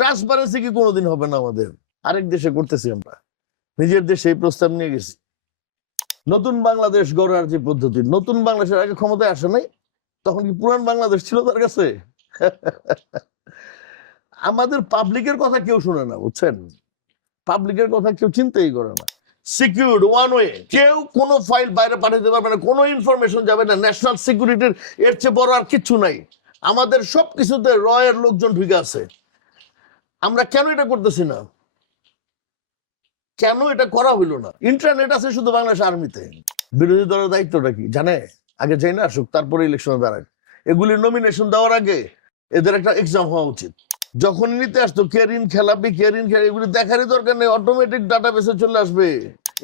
Transparency কি কোনোদিন হবে না আমাদের? আরেক দেশে করতেছি আমরা, নিজের দেশে এই প্রস্তাব নিয়ে গেছি। নতুন বাংলাদেশ গড়ার যে পদ্ধতি, নতুন বাংলাদেশের আগে ক্ষমতায় আসে নাই, তখন কি পুরান বাংলাদেশ ছিল তার কাছে? আমাদের পাবলিকের কথা কেউ শুনে না, বুঝছেন? পাবলিকের কথা কেউ চিন্তাই করে না। সিকিউরড ওয়ান ওয়ে, কেউ কোনো ফাইল বাইরে পাঠাতে পারবে না, কোনো ইনফরমেশন যাবে না। ন্যাশনাল সিকিউরিটির এর চেয়ে বড় আর কিচ্ছু নাই। আমাদের সবকিছুতে রয়ের লোকজন ঢুকে আছে। আমরা কেন এটা করতেছি না? কেন এটা করা হইলো না? ইন্টারনেট আছে শুধু বাংলাদেশ আর্মিতে। বিরোধী দলের দায়িত্বটা কি জানে? আগে যাই না আসুক, তারপরে ইলেকশনে দাঁড়ায়। এগুলি নমিনেশন দেওয়ার আগে এদের একটা এক্সাম হওয়া উচিত। যখন নিতে আসতো কেরিন খেলাপি, কেরিন খেলা, এগুলি দেখারই দরকার নেই, অটোমেটিক ডাটাবেসে চলে আসবে।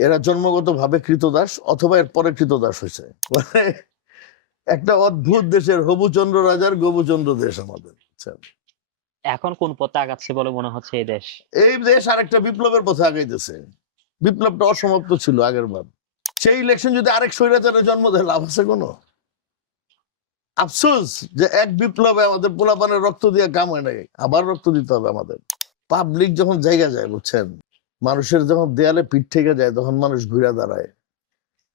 এরা জন্মগত ভাবে কৃতদাস অথবা এর পরে কৃতদাস হয়েছে। মানে একটা অদ্ভুত দেশের হবুচন্দ্র রাজার গবুচন্দ্র দেশ আমাদের। এখন কোন পথে আগাচ্ছে বলে মনে হচ্ছে এই দেশ? এই দেশ আরেকটা বিপ্লবের পথে আগাইতেছে। বিপ্লবটা অসমাপ্ত ছিল আগের বার। সেই ইলেকশন যদি আরেক স্বৈরাচারের জন্ম দেয়, লাভ আছে কোনো? আফসোস যে এক বিপ্লবে আমাদের পোলাপানের রক্ত দিয়ে কাম হয় নাই, আবার রক্ত দিতে হবে আমাদের। পাবলিক যখন জায়গা যায়, বুঝছেন, মানুষের যখন দেয়ালে পিঠ থেকে যায়, তখন মানুষ ঘুরে দাঁড়ায়।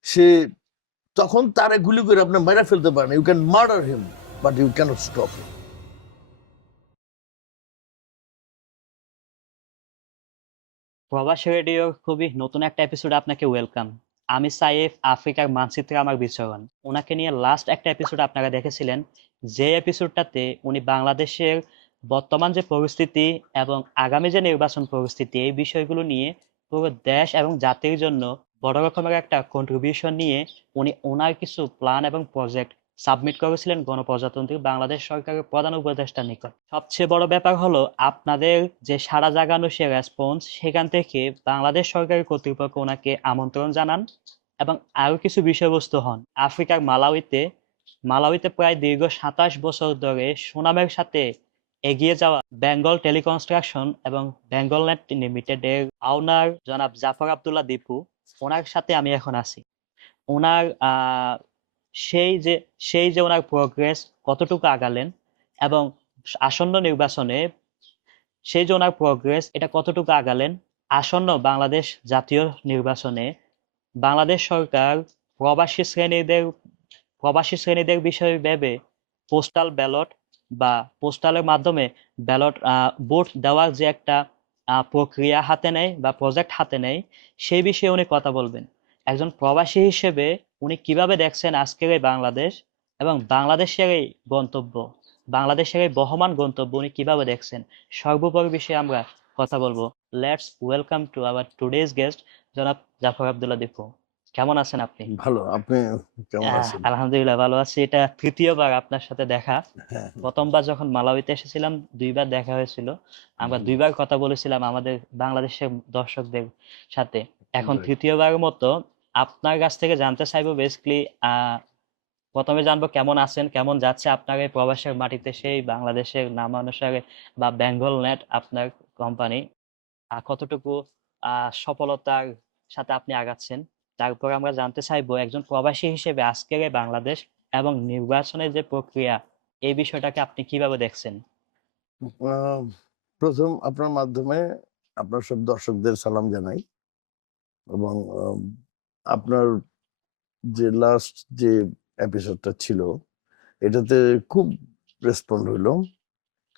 সে তখন তারে গুলি করে আপনি মেরে ফেলতে পারেন, you can murder him, but you cannot stop him. প্রবাসী রেডিওর খুবই নতুন একটা এপিসোডে আপনাকে ওয়েলকাম। আমি সাইফ, আফ্রিকার মানচিত্রে আমার বিচরণ। ওনাকে নিয়ে লাস্ট একটা এপিসোড আপনারা দেখেছিলেন, যে এপিসোডটাতে উনি বাংলাদেশের বর্তমান যে পরিস্থিতি এবং আগামী যে নির্বাচন পরিস্থিতি, এই বিষয়গুলো নিয়ে পুরো দেশ এবং জাতির জন্য বড় রকমের একটা কন্ট্রিবিউশন নিয়ে উনি ওনার কিছু প্ল্যান এবং প্রজেক্ট সাবমিট করেছিলেন গণপ্রজাতন্ত্রী বাংলাদেশ সরকারের প্রধান উপদেষ্টার নিকট। সবচেয়ে বড় ব্যাপার হলো আপনাদের যে সাড়া জাগানো সে রেসপন্স, সেখান থেকে বাংলাদেশ সরকারের কর্তৃপক্ষ ওনাকে আমন্ত্রণ জানান এবং আরো কিছু বিষয়বস্তু হন। আফ্রিকার মালাউইতে প্রায় দীর্ঘ 27 বছর ধরে সুনামের সাথে এগিয়ে যাওয়া বেঙ্গল টেলিকনস্ট্রাকশন এবং বেঙ্গল নেট লিমিটেড এর আওনার জনাব জাফর আব্দুল্লাহ দীপু, ওনার সাথে আমি এখন আছি। ওনার সেই যে ওনার প্রোগ্রেস কতটুকু আগালেন এবং আসন্ন নির্বাচনে সেই যে ওনার প্রোগ্রেস এটা কতটুকু আগালেন, আসন্ন বাংলাদেশ জাতীয় নির্বাচনে বাংলাদেশ সরকার প্রবাসী শ্রেণীদের বিষয় ভেবে পোস্টাল ব্যালট বা পোস্টালের মাধ্যমে ব্যালট ভোট দেওয়ার যে একটা প্রক্রিয়া হাতে নেয় বা প্রজেক্ট হাতে নেয়, সেই বিষয়ে উনি কথা বলবেন। একজন প্রবাসী হিসেবে উনি কিভাবে দেখছেন আজকের এই বাংলাদেশ এবং বাংলাদেশের এই গন্তব্য, বাংলাদেশের এই বহমান গন্তব্য উনি কিভাবে দেখছেন, সর্বোপরি বিষয়ে আমরা কথা বলবো। Let's welcome to our today's guest জনাব জাফর আব্দুল্লাহ দীপু। কেমন আছেন আপনি? ভালো, আপনি কেমন আছেন? আলহামদুলিল্লাহ ভালো আছি। এটা তৃতীয়বার আপনার সাথে দেখা। হ্যাঁ, প্রথমবার যখন মালাউইতে এসেছিলাম 2বার দেখা হয়েছিল। আমরা 2বার কথা বলেছিলাম আমাদের বাংলাদেশের দর্শকদের সাথে। এখন right. তৃতীয়বারের মতো আপনার কাছ থেকে জানতে চাইবো বেসিক্যালি প্রথমে জানবো কেমন আছেন, কেমন যাচ্ছে আপনার এই প্রবাসের মাটিতে সেই বাংলাদেশের নামানুসারে বা বেঙ্গল নেট আপনার কোম্পানি কতটুকু সফলতার সাথে আপনি আগাচ্ছেন। তারপর আমরা জানতে চাইবো একজন প্রবাসী হিসেবে আজকের এই বাংলাদেশ এবং নির্বাচনের যে প্রক্রিয়া, এই বিষয়টাকে আপনি কিভাবে দেখছেন? আহ, প্রথম আপনার মাধ্যমে আপনার সব দর্শকদের সালাম জানাই, এবং আপনার যে লাস্ট যে এপিসোডটা ছিল, এটাতে খুব রেসপন্ড হইলো।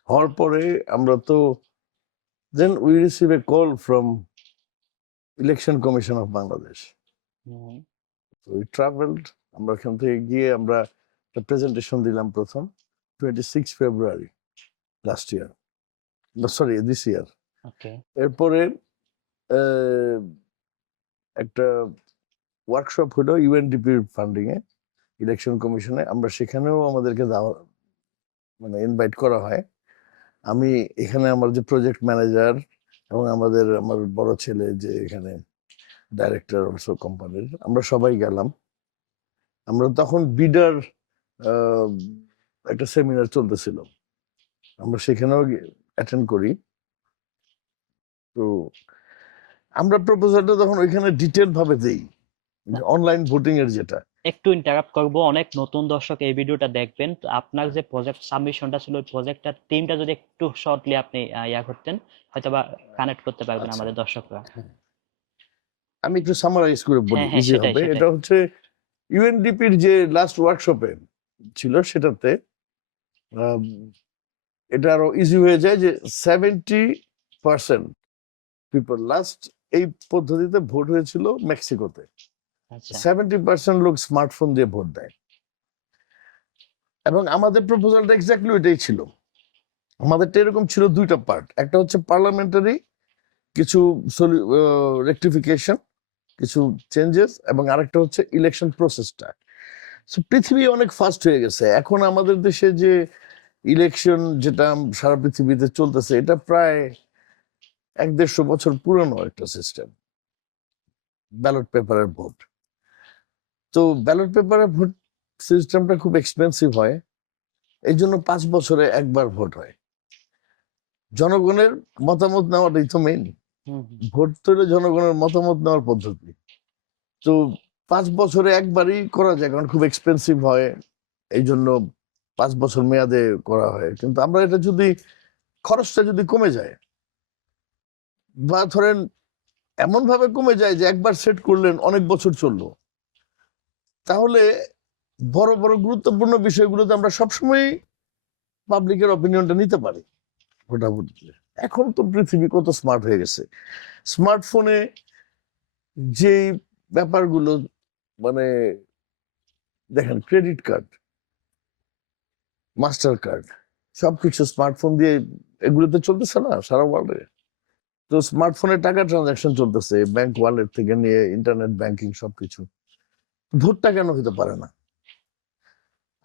হওয়ার পরে আমরা তো then we receive a call from election commission of Bangladesh. Hmm, we travelled, আমরা এখান থেকে গিয়ে আমরা একটা প্রেজেন্টেশন দিলাম প্রথম 26 February last year, sorry this year. Okay, এরপরে একটা ওয়ার্কশপ হলো ইউএনডিপির ফান্ডিং এ, ইলেকশন কমিশনে। আমরা সেখানেও আমাদেরকে মানে ইনভাইট করা হয়। আমি এখানে আমার যে প্রজেক্ট ম্যানেজার এবং আমার বড় ছেলে যে এখানে ডাইরেক্টর অলসো কোম্পানির, আমরা সবাই গেলাম। আমরা তখন বিডার একটা সেমিনার চলতেছিল, আমরা সেখানেও অ্যাটেন্ড করি। তো আমরা প্রপোজালটা তখন ওইখানে ডিটেল ভাবে দেই, অনলাইন ভোটিং এর যেটা, একটু ইন্টারাপ্ট করব, অনেক নতুন দর্শক এই ভিডিওটা দেখবেন, তো আপনার যে প্রজেক্ট সাবমিশনটা ছিল ওই প্রজেক্টটার টিমটা যদি একটু শর্টলি আপনি ইয়া করতেন, হয়তোবা কানেক্ট করতে পারবেন আচ্ছা, আমাদের দর্শকরা। আমি একটু সামারাইজ করে বলি, হ্যাঁ হ্যাঁ, ইজি সেটাই হবে। সেটাই। এটা হচ্ছে ইউএনডিপির যে লাস্ট ওয়ার্কশপে ছিল সেটাতে আম, এটা আরো ইজি হয়ে যায় যে 70% পিপল লাস্ট এই পদ্ধতিতে ভোট হয়েছিল মেক্সিকোতে। আচ্ছা 70% লোক স্মার্টফোন দিয়ে ভোট দেয়, এবং আমাদের প্রপোজালটা এক্স্যাক্টলি ওইটাই ছিল। আমাদেরটা এরকম ছিল দুইটা পার্ট, একটা হচ্ছে পার্লামেন্টারি কিছু রেকটিফিকেশন, কিছু চেঞ্জেস, এবং আরেকটা হচ্ছে ইলেকশন প্রসেসটা। সো পৃথিবী অনেক ফাস্ট হয়ে গেছে এখন। আমাদের দেশে যে ইলেকশন যেটা সারা পৃথিবীতে চলতেছে, এটা প্রায় 100-150 বছর পুরনো একটা সিস্টেম, ব্যালট পেপারের ভোট। তো ব্যালট পেপারের ভোট সিস্টেমটা খুব এক্সপেন্সিভ হয়, এই জন্য 5 বছরে একবার ভোট হয়। জনগণের মতামত নেওয়াটাই তো মেইন। হুম হুম। ভোট তো হলো জনগণের মতামত নেওয়ার পদ্ধতি। তো 5 বছরে একবারই করা যায়, কারণ খুব এক্সপেন্সিভ হয়, এই জন্য 5 বছর মেয়াদে করা হয়। কিন্তু আমরা এটা যদি খরচটা যদি কমে যায়, বা ধরেন এমন ভাবে কমে যায় যে একবার সেট করলেন অনেক বছর চললো, তাহলে বড় বড় গুরুত্বপূর্ণ বিষয়গুলোতে আমরা সবসময় পাবলিকের অপিনিয়নটা নিতে পারি ভোটাভুটিতে। এখন তো পৃথিবী কত স্মার্ট হয়ে গেছে, স্মার্টফোনে যে ব্যাপারগুলো, মানে দেখেন ক্রেডিট কার্ড, মাস্টার কার্ড, সবকিছু স্মার্টফোন দিয়ে এগুলোতে চলতেছে না সারা ওয়ার্ল্ডে। তো স্মার্টফোনে টাকা ট্রানজাকশন চলতেছে, ব্যাংক ওয়ালেট থেকে নিয়ে ইন্টারনেট ব্যাংকিং সবকিছু। ভোটটা কেন হতে পারে না?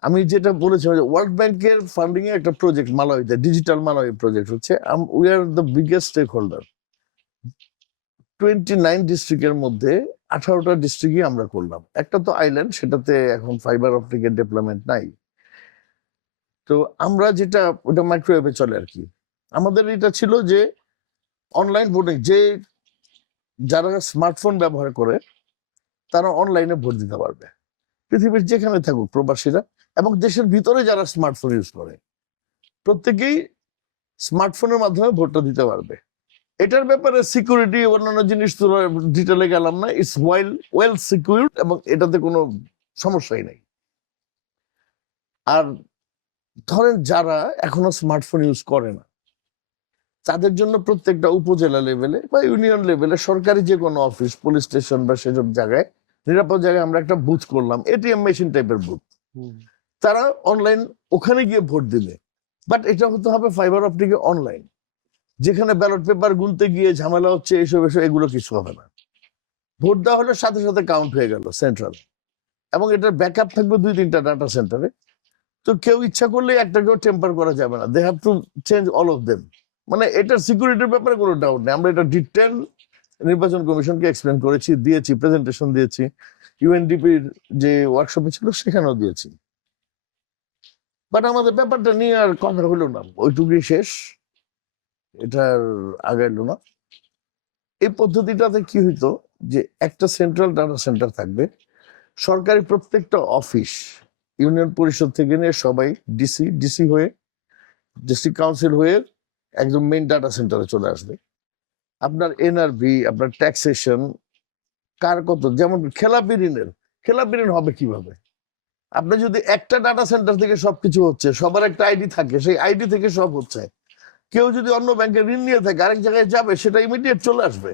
আমি যেটা বলেছিলাম যে ওয়ার্ল্ড ব্যাংকের ফান্ডিং এ একটা প্রজেক্ট মালাউইতে, ডিজিটাল মালাউই প্রজেক্ট হচ্ছে, we are the biggest stakeholder. 29 ডিস্ট্রিক্টের মধ্যে 18টা ডিস্ট্রিক্টই আমরা করলাম। একটা তো আইল্যান্ড, সেটাতে এখন ফাইবার অপটিকের ডেভেলপমেন্ট নাই। তো আমরা যেটা, ওটা মাইক্রোওয়েভে চলে আর কি। আমাদের এটা ছিল যে অনলাইন ভোটিং, যে যারা স্মার্টফোন ব্যবহার করে তারা অনলাইনে ভোট দিতে পারবে, পৃথিবীর যেখানে থাকুক প্রবাসীরা, এবং দেশের ভিতরে যারা স্মার্টফোন ইউজ করে প্রত্যেকেই স্মার্টফোনের মাধ্যমে ভোটটা দিতে পারবে। এটার ব্যাপারে সিকিউরিটি অন্যান্য জিনিস তো ডিটেলে গেলাম না, ইটস ওয়েল সিকিউরড, এবং এটাতে কোনো সমস্যাই নেই। আর ধরেন যারা এখনো স্মার্টফোন ইউজ করে না, তাদের জন্য প্রত্যেকটা উপজেলা লেভেলে বা ইউনিয়ন লেভেলে সরকারি যে কোনো অফিস, পুলিশ স্টেশন বা সেসব জায়গায়, নিরাপদ জায়গায় আমরা একটা বুথ করলাম, এটিএম মেশিন টাইপের বুথ। হুম। তারা অনলাইন ওখানে গিয়ে ভোট দিলে, বাট এটা হতে হবে ফাইবার অপটিকে অনলাইন, যেখানে ব্যালট পেপার গুনতে গিয়ে ঝামেলা হচ্ছে, এসব এসব এগুলো কিছু হবে না। ভোট দেওয়া হলে সাথে সাথে কাউন্ট হয়ে গেল সেন্ট্রাল, এবং এটার ব্যাকআপ থাকবে 2-3টা ডাটা সেন্টারে। তো কেউ ইচ্ছা করলে একটাকেও টেম্পার করা যাবে না, they have to change all of them. মানে এটার সিকিউরিটির ব্যাপারে কোনো ডাউট নেই। আমরা এটা ডিটেল নির্বাচন কমিশনকে এক্সপ্লেন করেছি, দিয়েছি, প্রেজেন্টেশন দিয়েছি, ইউএনডিপির যে ওয়ার্কশপে ছিল সেখানেও দিয়েছি। বাট আমাদের ব্যাপারটা নিয়ে আর কথা হলো না, ওইটুকুই শেষ, এটার আগাইলো না। এই পদ্ধতিটাতে কি হইতো যে একটা সেন্ট্রাল ডাটা সেন্টার থাকবে, সরকারি প্রত্যেকটা অফিস, ইউনিয়ন পরিষদ থেকে নিয়ে সবাই ডিসি হয়ে, ডিস্ট্রিক্ট কাউন্সিল হয়ে একদম মেইন ডাটা সেন্টারে চলে আসবে। আপনার এনআরভি, আপনার ট্যাক্সেশন, কার কত, যেমন খেলাপি ঋণ হবে কিভাবে? আপনি যদি একটা ডাটা সেন্টার থেকে সবকিছু হচ্ছে, সবার একটা আইডি থাকে, সেই আইডি থেকে সব হচ্ছে, কেউ যদি অন্য ব্যাংকে ঋণ নিয়ে থাকে আরেক জায়গায় যাবে, সেটা ইমিডিয়েট চলে আসবে,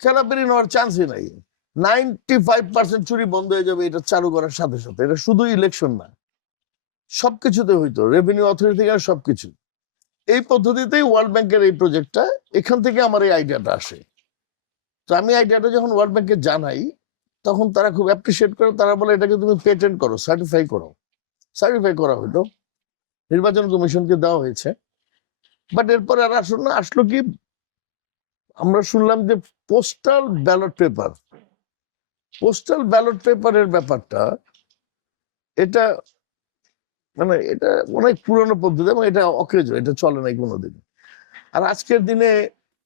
খেলাপি ঋণ হওয়ার চান্সই নাই। 95% চুরি বন্ধ হয়ে যাবে এটা চালু করার সাথে সাথে। এটা শুধু ইলেকশন না, সবকিছুতে হইতো, রেভিনিউ অথরিটি থেকে সবকিছু। এই পদ্ধতিতেই ওয়ার্ল্ড ব্যাংকের এই প্রজেক্টটা, এখান থেকে আমার এই আইডিয়াটা আসে। তো আমি আইডিয়াটা যখন ওয়ার্ল্ড ব্যাংকে জানাই, তখন তারা খুব অ্যাপ্রিসিয়েট করে, তারা বলে এটাকে তুমি পেটেন্ট করো, সার্টিফাই করো। সার্টিফাই করা হলো, নির্বাচন কমিশনকে দেওয়া হয়েছে। বাট এরপরে আর আসলো কি, আমরা শুনলাম যে পোস্টাল ব্যালট পেপারের ব্যাপারটা, এটা মানে এটা অনেক পুরনো পদ্ধতি, এবং এটা অকেজ, এটা চলে নাই কোনোদিন। আর আজকের দিনে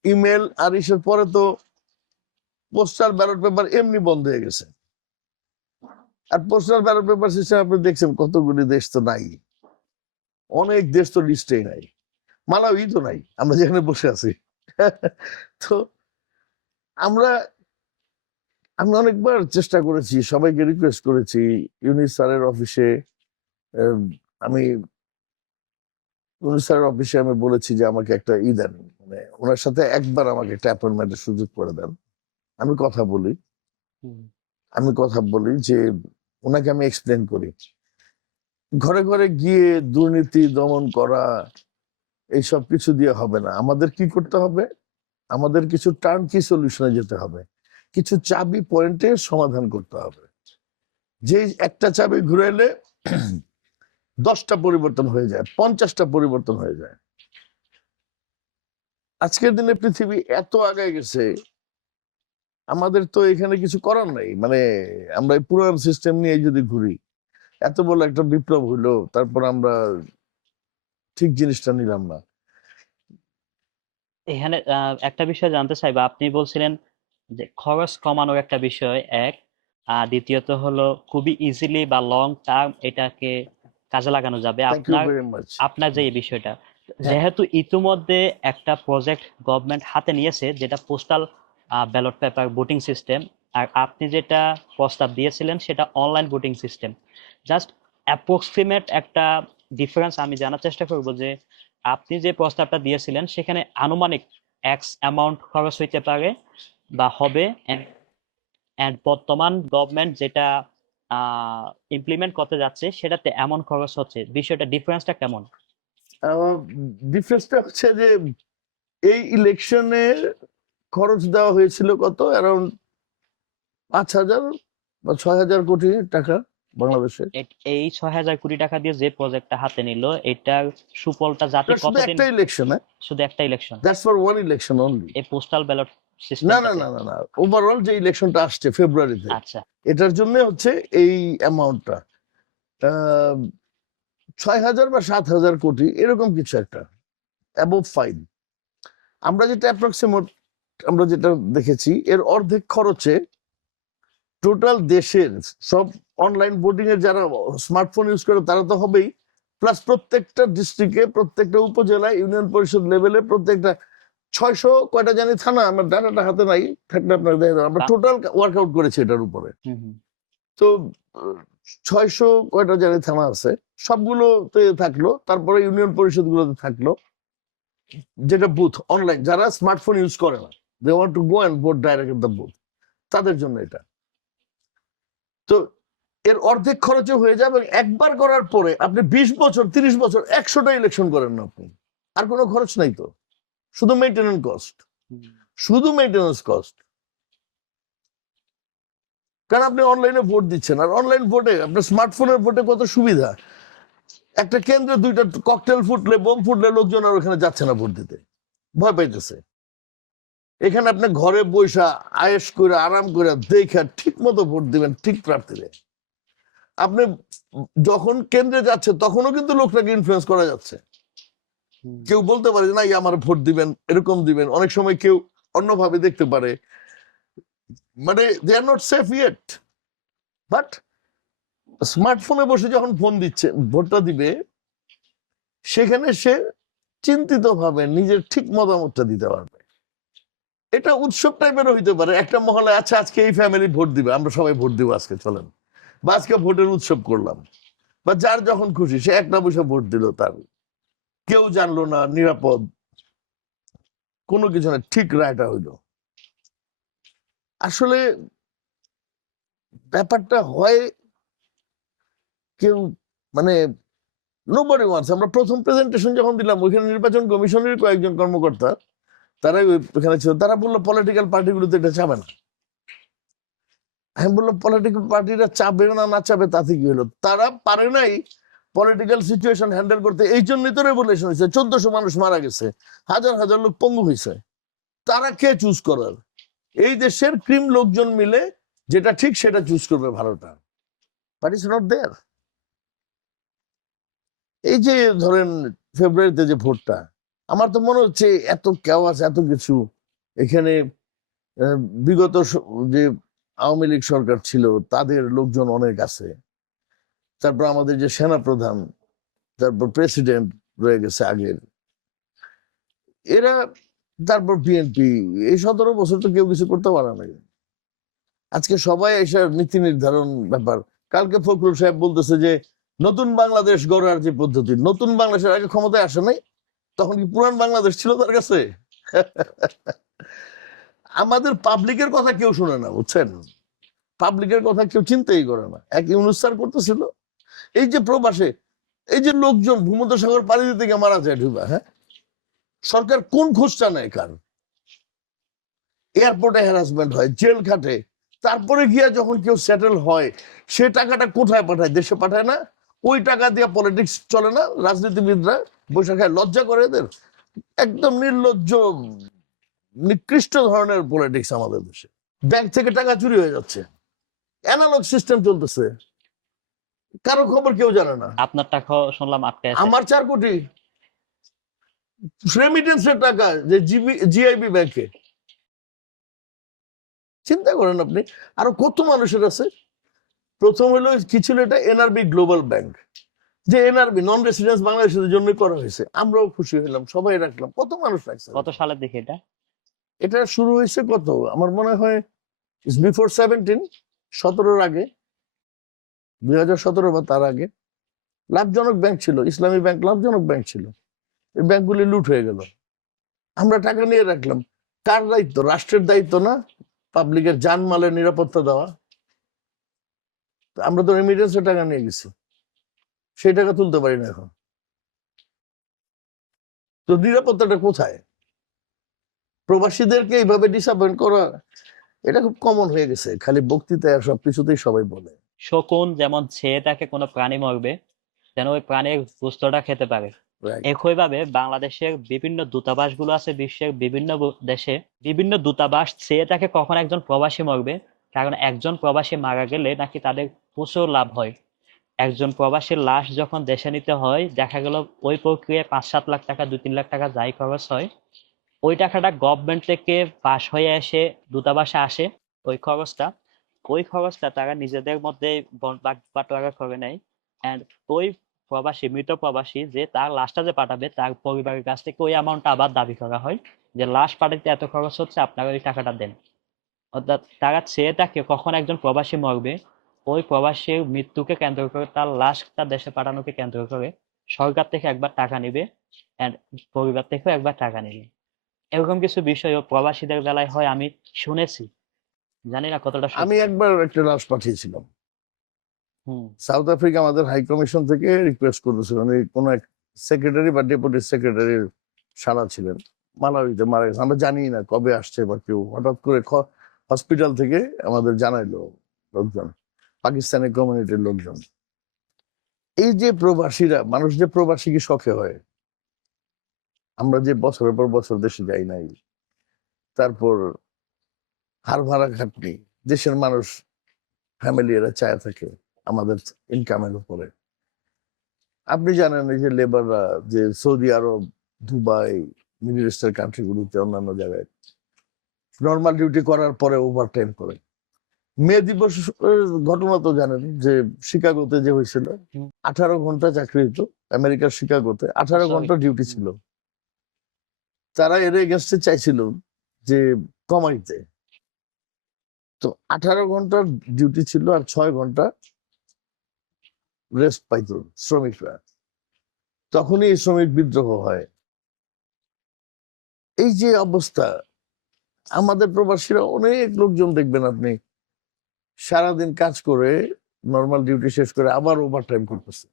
ইমেল আর ইসের পরে তো পোস্টাল ব্যালট পেপার এমনি বন্ধ হয়ে গেছে। আর পোস্টাল ব্যালট পেপার সিস্টেম আপনি দেখছেন কতগুলি দেশ তো নাই, অনেক দেশ তো লিস্টেই নাই, মালাউই তো নাই, আমরা যেখানে বসে আছি। তো আমরা আমি অনেকবার চেষ্টা করেছি, সবাইকে রিকোয়েস্ট করেছি, ইউনিস স্যারের অফিসে আহ, আমি ইউনিস স্যারের অফিসে আমি বলেছি যে আমাকে একটা দেন, মানে ওনার সাথে একবার আমাকে একটা অ্যাপয়েন্টমেন্টের সুযোগ করে দেন, আমি কথা বলি, হুম, যে ওনাকে আমি এক্সপ্লেন করি। ঘরে ঘরে গিয়ে দুর্নীতি দমন করা এইসব কিছু দিয়ে হবে না, আমাদের কি করতে হবে, আমাদের কিছু টার্নকি সলিউশনে যেতে হবে, কিছু চাবি পয়েন্টে সমাধান করতে হবে। যে একটা চাবি ঘুরে এলে 10টা পরিবর্তন হয়ে যায়, 50টা পরিবর্তন হয়ে যায়। আজকের দিনে পৃথিবী এত আগায় গেছে, আমাদের তো এখানে কিছু করার নাই, মানে আমরা এই পুরান সিস্টেম নিয়ে যদি ঘুরি, এত বড় একটা বিপ্লব হইলো, তারপর আমরা ঠিক জিনিসটা নিলাম না। এখানে একটা বিষয় জানতে চাইবো, আপনি বলছিলেন যে খরচ কমানোর একটা বিষয় এক, আর দ্বিতীয়ত হলো খুবই ইজিলি বা লং টার্ম এটাকে কাজে লাগানো যাবে। থ্যাংক ইউ আপনার ভেরি মাচ। আপনার যে এই বিষয়টা, হ্যাঁ, যেহেতু ইতিমধ্যে একটা প্রজেক্ট গভর্নমেন্ট হাতে নিয়েছে যেটা postal ballot paper voting system, আর আপনি যেটা প্রস্তাব দিয়েছিলেন সেটা online voting system, just approximate একটা ডিফারেন্স আমি জানার চেষ্টা করব যে আপনি যে প্রস্তাবটা দিয়েছিলেন সেখানে আনুমানিক এক্স অ্যামাউন্ট খরচ হইতে পারে বা হবে, এন্ড বর্তমান গভর্নমেন্ট যেটা ইমপ্লিমেন্ট করতে যাচ্ছে সেটাতে এমন খরচ হচ্ছে, বিষয়টা ডিফারেন্সটা কেমন? ডিফারেন্সটা হচ্ছে যে এই ইলেকশনে খরচ দেওয়া হয়েছিল কত, অ্যারাউন্ড 5,000 বা 6,000 কোটি টাকা বাংলাদেশে। এই 6,000 কোটি টাকা দিয়ে যে প্রজেক্টটা হাতে নিল, এটার সুফলটা জাতি এটা শুধু কতদিন? একটা ইলেকশন, শুধু একটা election? That's for one election only. এই পোস্টাল ব্যালট না না সিস্টেমটাতে? না না না, ওভারঅল যে ইলেকশনটা আসছে ফেব্রুয়ারিতে, আচ্ছা। এটার জন্য হচ্ছে এই অ্যামাউন্টটা 6,000 বা 7,000 কোটি এরকম কিছু একটা, অ্যাবোভ 5। আমরা যেটা অ্যাপ্রক্সিমেট, আমরা যেটা দেখেছি এর অর্ধেক খরচে টোটাল দেশের সব অনলাইন ভোটিং এর যারা স্মার্টফোন ইউজ করে তারা তো হবেই, প্লাস প্রত্যেকটা ডিস্ট্রিক্টে, প্রত্যেকটা উপজেলায়, ইউনিয়ন পরিষদ লেভেলে, প্রত্যেকটা 600 কয়টা জানি থানা, আমার ডাটাটা হাতে নাই, থাকলে আপনার দেখে দেবো। আমরা বা- টোটাল ওয়ার্কআউট করেছি এটার উপরে। হুম হুম। তো 600 কয়টা জানি থানা আছে, সবগুলোতে থাকলো, তারপরে ইউনিয়ন পরিষদ গুলোতে থাকলো, যেটা বুথ অনলাইন, যারা স্মার্টফোন ইউজ করে না, they want to go and vote direct in the booth, তাদের জন্য এটা। তো এর অর্ধেক খরচে হয়ে যাবে, এবং একবার করার পরে আপনি 20 বছর 30 বছর 100টা ইলেকশন করেন না আপনি, আর কোনো খরচ নাই তো, শুধু মেইনটেনেন্স কস্ট, হুম। শুধু মেইনটেনেন্স কস্ট। কারণ আপনি অনলাইনে ভোট দিচ্ছেন, আর অনলাইন ভোটে আপনার স্মার্টফোনের ভোটে কত সুবিধা, একটা কেন্দ্রে 2টা ককটেল ফুটলে, বোম ফুটলে লোকজন আর ওখানে যাচ্ছে না ভোট দিতে, ভয় পাইতেছে। এখানে আপনি ঘরে বৈশা আয়েশ করে আরাম করে দেখে ঠিক মতো ভোট দিবেন, ঠিক প্রার্থীরে। আপনি যখন কেন্দ্রে যাচ্ছে তখনও কিন্তু লোকটাকে ইনফ্লুয়েন্স করা যাচ্ছে, হুম। কেউ বলতে পারে যে না আমার ভোট দিবেন, এরকম দিবেন, অনেক সময় কেউ অন্যভাবে দেখতে পারে, মানে they are not safe yet. But স্মার্টফোনে বসে যখন ফোন দিচ্ছে, ভোটটা দিবে, সেখানে সে চিন্তিত ভাবে নিজের ঠিক মতামতটা দিতে পারবে। এটা উৎসব টাইপের হইতে পারে, একটা মহলে আচ্ছা আজকে এই ফ্যামিলি ভোট দিবে, আমরা সবাই ভোট দিব আজকে, চলেন, বা আজকে ভোটের উৎসব করলাম, বা যার যখন খুশি সে একটা পয়সা ভোট দিল, তার কেউ জানলো না, নিরাপদ, কোনো কিছু না, ঠিক রায়টা হইলো। আসলে ব্যাপারটা হয় কেউ, মানে নোবডি ওয়ান্টস। আমরা প্রথম প্রেজেন্টেশন যখন দিলাম, ওইখানে নির্বাচন কমিশনের কয়েকজন কর্মকর্তা, তারা ওখানে ছিল, তারা বললো পলিটিক্যাল পার্টিগুলোতে এটা চাবে না। আমি বললাম পলিটিক্যাল পার্টিরা চাবে না, না চাবে তাতে কি হলো, তারা পারে নাই পলিটিক্যাল সিচুয়েশন হ্যান্ডেল করতে, এই জন্যই তো রেভলিউশন হয়েছে, 1400 মানুষ মারা গেছে, হাজার হাজার লোক পঙ্গু হয়েছে। তারা কে চুজ করার? এই দেশের ক্রিম লোকজন মিলে যেটা ঠিক সেটা চুজ করবে ভালোটা, বাট ইটস নট দেয়ার। এই যে ধরেন ফেব্রুয়ারিতে যে ভোটটা, আমার তো মনে হচ্ছে এত কেওয়াস, এত কিছু এখানে, বিগত যে আওয়ামী লীগ সরকার ছিল তাদের লোকজন অনেক আছে, তারপর আমাদের যে সেনা প্রধান, তারপর প্রেসিডেন্ট রয়ে গেছে আগের, এরা, তারপর বিএনপি, এই 17 বছর তো কেউ কিছু করতে পারে নাই। আজকে সবাই এসে নীতি নির্ধারণ ব্যাপার। কালকে ফখরুল সাহেব বলতেছে যে নতুন বাংলাদেশ গড়ার যে পদ্ধতি, নতুন বাংলাদেশের আগে ক্ষমতায় আসে নাই, তখন কি পুরান বাংলাদেশ ছিল তার কাছে? আমাদের পাবলিকের কথা কেউ শুনে না, বুঝছেন? পাবলিকের কথা কেউ চিন্তাই করে না। এক ইউনূস স্যার করতেছিল, এই যে প্রবাসে, এই যে লোকজন ভূমধ্যসাগর পাড়ি দিতে গিয়ে মারা যায় ঢুকা, হ্যাঁ, সরকার কোন খোঁজটা নেয় কার? এয়ারপোর্টে হ্যারাসমেন্ট হয়, জেল খাটে, তারপরে গিয়া যখন কেউ সেটেল হয়, সে টাকাটা কোথায় পাঠায়? দেশে পাঠায় না। ওই টাকা দিয়ে পলিটিক্স চলে না, রাজনীতিবিদরা বসে খায়, লজ্জা করে এদের। একদম নির্লজ্জ, নিকৃষ্ট ধরনের পলিটিক্স আমাদের দেশে। ব্যাংক থেকে টাকা চুরি হয়ে যাচ্ছে, অ্যানালগ সিস্টেম চলতেছে, কারো খবর কেউ জানে না। আপনার টাকা শুনলাম আটকে আছে। আমার 4 কোটি রেমিটেন্সের টাকা যে জিআইবি ব্যাংকে, চিন্তা করেন আপনি। আরো কত মানুষের আছে। প্রথম হলো কি ছিল, এটা এনআরবি গ্লোবাল ব্যাংক, যে এনআরবি নন রেসিডেন্স বাংলাদেশের জন্য করা হয়েছে। আমরাও খুশি হইলাম, সবাই রাখলাম, কত মানুষ রাখছে। কত সালের দিকে এটা? এটা শুরু হয়েছে কত, আমার মনে হয় বিফোর 17, 17-র আগে, 2017 বা তার আগে। লাভজনক ব্যাংক ছিল, ইসলামী ব্যাংক লাভজনক ব্যাংক ছিল। এই ব্যাংকগুলি লুট হয়ে গেল, আমরা টাকা নিয়ে রাখলাম। কার দায়িত্ব? রাষ্ট্রের দায়িত্ব না পাবলিকের জানমালের নিরাপত্তা দেওয়া? আমরা তো রেমিটেন্সের টাকা নিয়ে গেছি, সেই টাকা তুলতে পারি না এখন। তো নিরাপত্তাটা কোথায়? প্রবাসীদেরকে এইভাবে ডিসঅ্যাপয়েন্ট করা, এটা খুব কমন হয়ে গেছে, খালি বক্তৃতায় আর সবকিছুতেই সবাই বলে। শকুন যেমন চেয়ে থাকে কোনো প্রাণী মরবে, যেন ওই প্রাণীর গোস্তটা খেতে পারে। Right. একইভাবে বাংলাদেশের বিভিন্ন দূতাবাসগুলো আছে বিশ্বের বিভিন্ন দেশে, বিভিন্ন দূতাবাস চেয়ে থাকে কখন একজন প্রবাসী মরবে, কারণ একজন প্রবাসী মারা গেলে নাকি তাদের প্রচুর লাভ হয়। একজন প্রবাসীর লাশ যখন দেশে নিতে হয়, দেখা গেল ওই প্রক্রিয়ায় 5-7 লাখ টাকা, 2-3 লাখ টাকা যাই খরচ হয়, ওই টাকাটা গভর্নমেন্ট থেকে পাস হয়ে এসে দূতাবাসে আসে। ওই খরচটা তারা নিজেদের মধ্যে বাটোয়ারা করে নেয়। অ্যান্ড ওই মৃত প্রবাসী যে তার লাশটা যে পাঠাবে, তার পরিবারের কাছ থেকে ওই অ্যামাউন্টটা আবার দাবি করা হয় যে লাশ পাঠাতে এত খরচ হচ্ছে, আপনারা ওই টাকাটা দেন। অর্থাৎ তারা চেয়ে থাকে কখন একজন প্রবাসী মরবে, ওই প্রবাসীর মৃত্যুকে কেন্দ্র করে, তার লাশটা দেশে পাঠানোকে কেন্দ্র করে সরকার থেকে একবার টাকা নিবে, অ্যান্ড পরিবার থেকেও একবার টাকা নিবে। এরকম কিছু বিষয়ও প্রবাসীদের বেলায় হয়, আমি শুনেছি, জানি না কতটা আমি সত্যি। একবার একটা লাশ পাঠিয়েছিলাম হুম। সাউথ আফ্রিকা, আমাদের হাই কমিশন থেকে রিকোয়েস্ট করেছিল, মানে কোন এক সেক্রেটারি বা ডেপুটি সেক্রেটারির সারা ছিলেন, মালাউইতে মারা গেছে। আমরা জানি না কবে আসছে, বা কেউ হঠাৎ করে হসপিটাল থেকে আমাদের জানাইলো লোকজন, পাকিস্তানি কমিউনিটির লোকজন। এই যে প্রবাসীরা, মানুষ যে প্রবাসী কি শখে হয়, আমরা যে বছরের পর বছর দেশে যাই নাই, তারপর হার ভাড়া খাটনি, দেশের মানুষ, ফ্যামিলি এরা চায় থাকে আমাদের ইনকামের উপরে। আপনি জানেন এই যে লেবাররা যে সৌদি আরব, দুবাই, মিডল ইস্টের কান্ট্রিগুলিতে, অন্যান্য জায়গায় নর্মাল ডিউটি করার পরে ওভারটাইম করে। মে দিবস ঘটনা তো জানেন, যে শিকাগোতে যে হয়েছিল, 18 ঘন্টা চাকরি হতো, আমেরিকার শিকাগোতে 18 ঘন্টা ডিউটি ছিল। তারা এর এগেনস্টে চাইছিল যে কমাইতে, তো 18 ঘন্টার ডিউটি ছিল আর 6 ঘন্টা রেস্ট পাইতো শ্রমিকরা। তখনই শ্রমিক বিদ্রোহ হয়। এই যে অবস্থা, আমাদের প্রবাসীরা অনেক লোকজন দেখবেন আপনি সারাদিন কাজ করে নর্মাল ডিউটি শেষ করে আবার ওভারটাইম করতেছে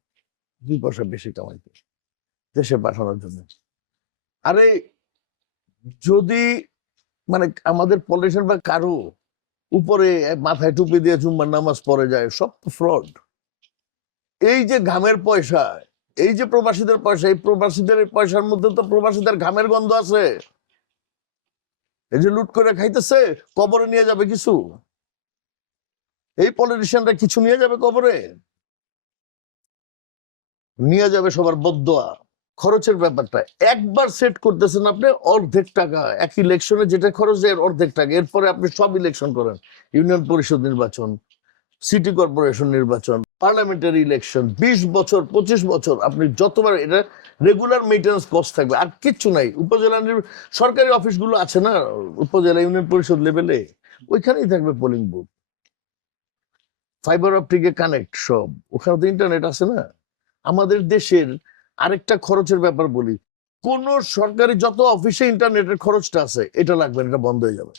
2 পয়সা বেশি কামাইতে, দেশে পাঠানোর জন্য। আরে যদি মানে আমাদের পলিটিশিয়ান বা কারো উপরে মাথায় টুপি দিয়ে জুম্মার নামাজ পড়ে যায়, সব ফ্রড। এই যে ঘামের পয়সা, এই যে প্রবাসীদের পয়সা, এই প্রবাসীদের পয়সার মধ্যে তো প্রবাসীদের ঘামের গন্ধ আছে। এই যে লুট করে খাইতেছে, কবরে নিয়ে যাবে কিছু? এই পলিটিশিয়ানরা কিছু নিয়ে যাবে কবরে? নিয়ে যাবে সবার বদদোয়া। খরচের ব্যাপারটা একবার সেট করতেছেন আপনি অর্ধেক টাকা, এক ইলেকশনে যেটা খরচ এর অর্ধেক টাকা, এরপরে আপনি সব ইলেকশন করেন, ইউনিয়ন পরিষদ নির্বাচন, সিটি কর্পোরেশন নির্বাচন, পার্লামেন্টারি ইলেকশন, 20 বছর 25 বছর আপনি যতবার, এটা রেগুলার মেইনটেন্স কস্ট থাকবে, আর কিচ্ছু নাই। উপজেলা সরকারি অফিসগুলো আছে না উপজেলা ইউনিয়ন পরিষদ লেভেলে, ওইখানেই থাকবে পোলিং বুথ, ফাইবার অপটিকে কানেক্ট সব, ওখানে তো ইন্টারনেট আছে না। আমাদের দেশের আরেকটা খরচের ব্যাপার বলি, কোন সরকারি যত অফিসে ইন্টারনেটের খরচটা আছে এটা লাগবে না, এটা বন্ধ হয়ে যাবে।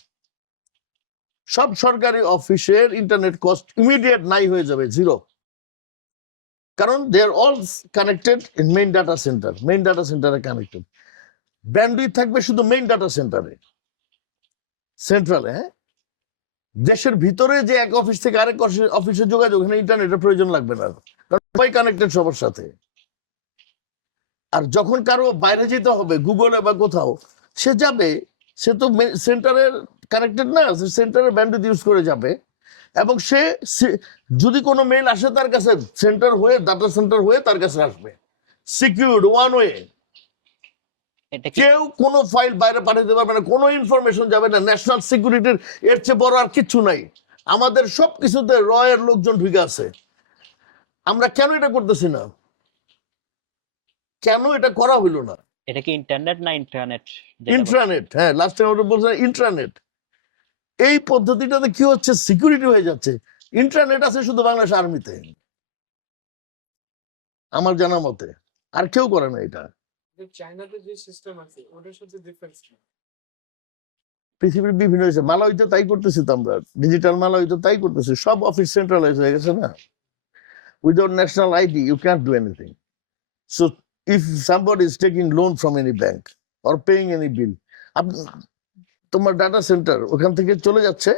সব সরকারি অফিসের ইন্টারনেট কস্ট ইমিডিয়েট নাই হয়ে যাবে, জিরো। কারণ they are all connected in main data center, main data সেন্টারে কানেক্টেড। ব্যান্ডউইথ থাকবে শুধু মেইন ডাটা সেন্টারে, সেন্ট্রালে। হ্যাঁ, দেশের ভিতরে যে এক অফিস থেকে আরেক অফিসে যোগাযোগ, ওখানে ইন্টারনেটের প্রয়োজন লাগবে না, কারণ সবাই কানেক্টেড সবার সাথে। আর যখন কারো বাইরে যেতে হবে গুগলে বা কোথাও, সে যাবে, সে তো সেন্টারের কানেক্টেড না, সেন্টারের ব্যান্ডউইথ ইউজ করে যাবে। এবং যদি কোনো মেইল আসে তার কাছে, সেন্টার হয়ে ডাটা সেন্টার হয়ে তার কাছে আসবে, সিকিউরড ওয়ান ওয়ে। এটা কি কেউ কোনো ফাইল বাইরে পাঠাতে পারবে না, কোনো ইনফরমেশন যাবে না। ন্যাশনাল সিকিউরিটির এর চেয়ে বড় আর কিচ্ছু নাই। আমাদের সবকিছুতে রয়ের লোকজন ঢুকে আছে। আমরা কেন এটা করতেছি না? কেন এটা করা হইলো না? এটা কি ইন্টারনেট না ইন্টারনেট? ইন্ট্রানেট, হ্যাঁ, লাস্ট টাইম আমরা বলছিলাম ইন্ট্রানেট। এই পদ্ধতিটাতে কি হচ্ছে, সিকিউরিটি হয়ে যাচ্ছে। ইন্ট্রানেট আছে শুধু বাংলাদেশ আর্মিতে, আমার জানা মতে, আর কেউ করে না এটা। চায়নাতে যে সিস্টেম আছে ওটার সাথে ডিফারেন্স কি? পৃথিবীর বিভিন্ন দেশে, মালাউইতে তাই করতেছি তো আমরা, ডিজিটাল মালাউইতে তাই করতেছি, সব অফিস সেন্ট্রালাইজ হয়ে গেছে না। Without national ID you can't do anything. So if somebody is taking loan from any bank or paying any bill, তোমার ডাটা সেন্টার ওখান থেকে চলে যাচ্ছে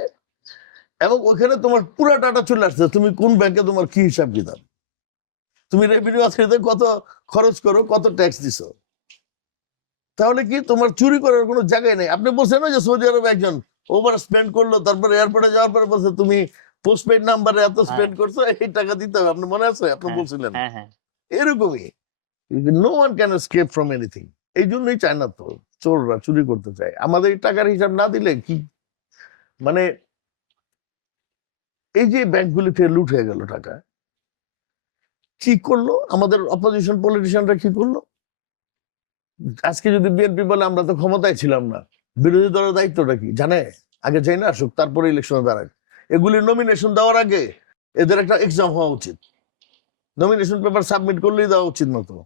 এবং ওখানে তোমার পুরো ডাটা চলে আসছে, তুমি কোন ব্যাংকে তোমার কি হিসাব কিতাব, তুমি রেভিনিউ অথরিটিতে কত খরচ করো, কত ট্যাক্স দিছো। তাহলে কি তোমার চুরি করার কোনো জায়গায় নেই। আপনি বলছেন না যে সৌদি আরবে একজন ওভার স্পেন্ড করলো, তারপরে এয়ারপোর্টে যাওয়ার পরে বলছে তুমি পোস্টপেড নাম্বারে এত স্পেন্ড করছো, এই টাকা দিতে হবে, আপনি মনে আছে? আপনি বলছিলেন হ্যাঁ হ্যাঁ এরকমই। No one can escape from anything. এই জন্যই চায় না তো, চোররা চুরি করতে চায়। আমাদের এই টাকার হিসাব না দিলে কি, মানে এই যে ব্যাংকগুলিতে লুট হয়ে গেল টাকা, কি করলো আমাদের অপোজিশন পলিটিশিয়ানরা, কি করলো? আজকে যদি বিএনপি বলে আমরা তো ক্ষমতায় ছিলাম না, বিরোধী দলের দায়িত্বটা কি জানে? আগে যাই না আসুক, তারপরে ইলেকশনে দাঁড়ায়। এগুলি নমিনেশন দেওয়ার আগে এদের একটা এক্সাম হওয়া উচিত, নমিনেশন পেপার সাবমিট করলেই দেওয়া উচিত না। তো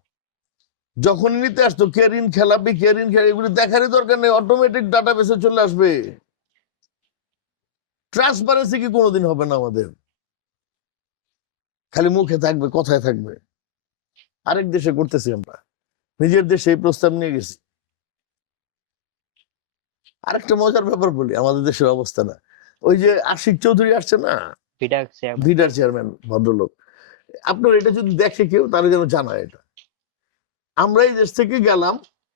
যখন নিতে আসতো কেরিন খেলাপি, কেরিন খেলা, এগুলি দেখারই দরকার নেই, অটোমেটিক ডাটা বেসে চলে আসবে। ট্রান্সপারেন্সি কি কোনোদিন হবে না আমাদের, খালি মুখে থাকবে, কথায় থাকবে। আরেক দেশে করতেছি আমরা, নিজের দেশে এই প্রস্তাব নিয়ে গেছি। আরেকটা মজার ব্যাপার বলি, আমাদের দেশের অবস্থা না, ওই যে আশিক চৌধুরী আসছে না, বিডার চেয়ারম্যান। ভিডার চেয়ারম্যান ভদ্রলোক, আপনার এটা যদি দেখে কেউ তাহলে যেন জানায় এটা। আমরা এই দেশ থেকে গেলাম,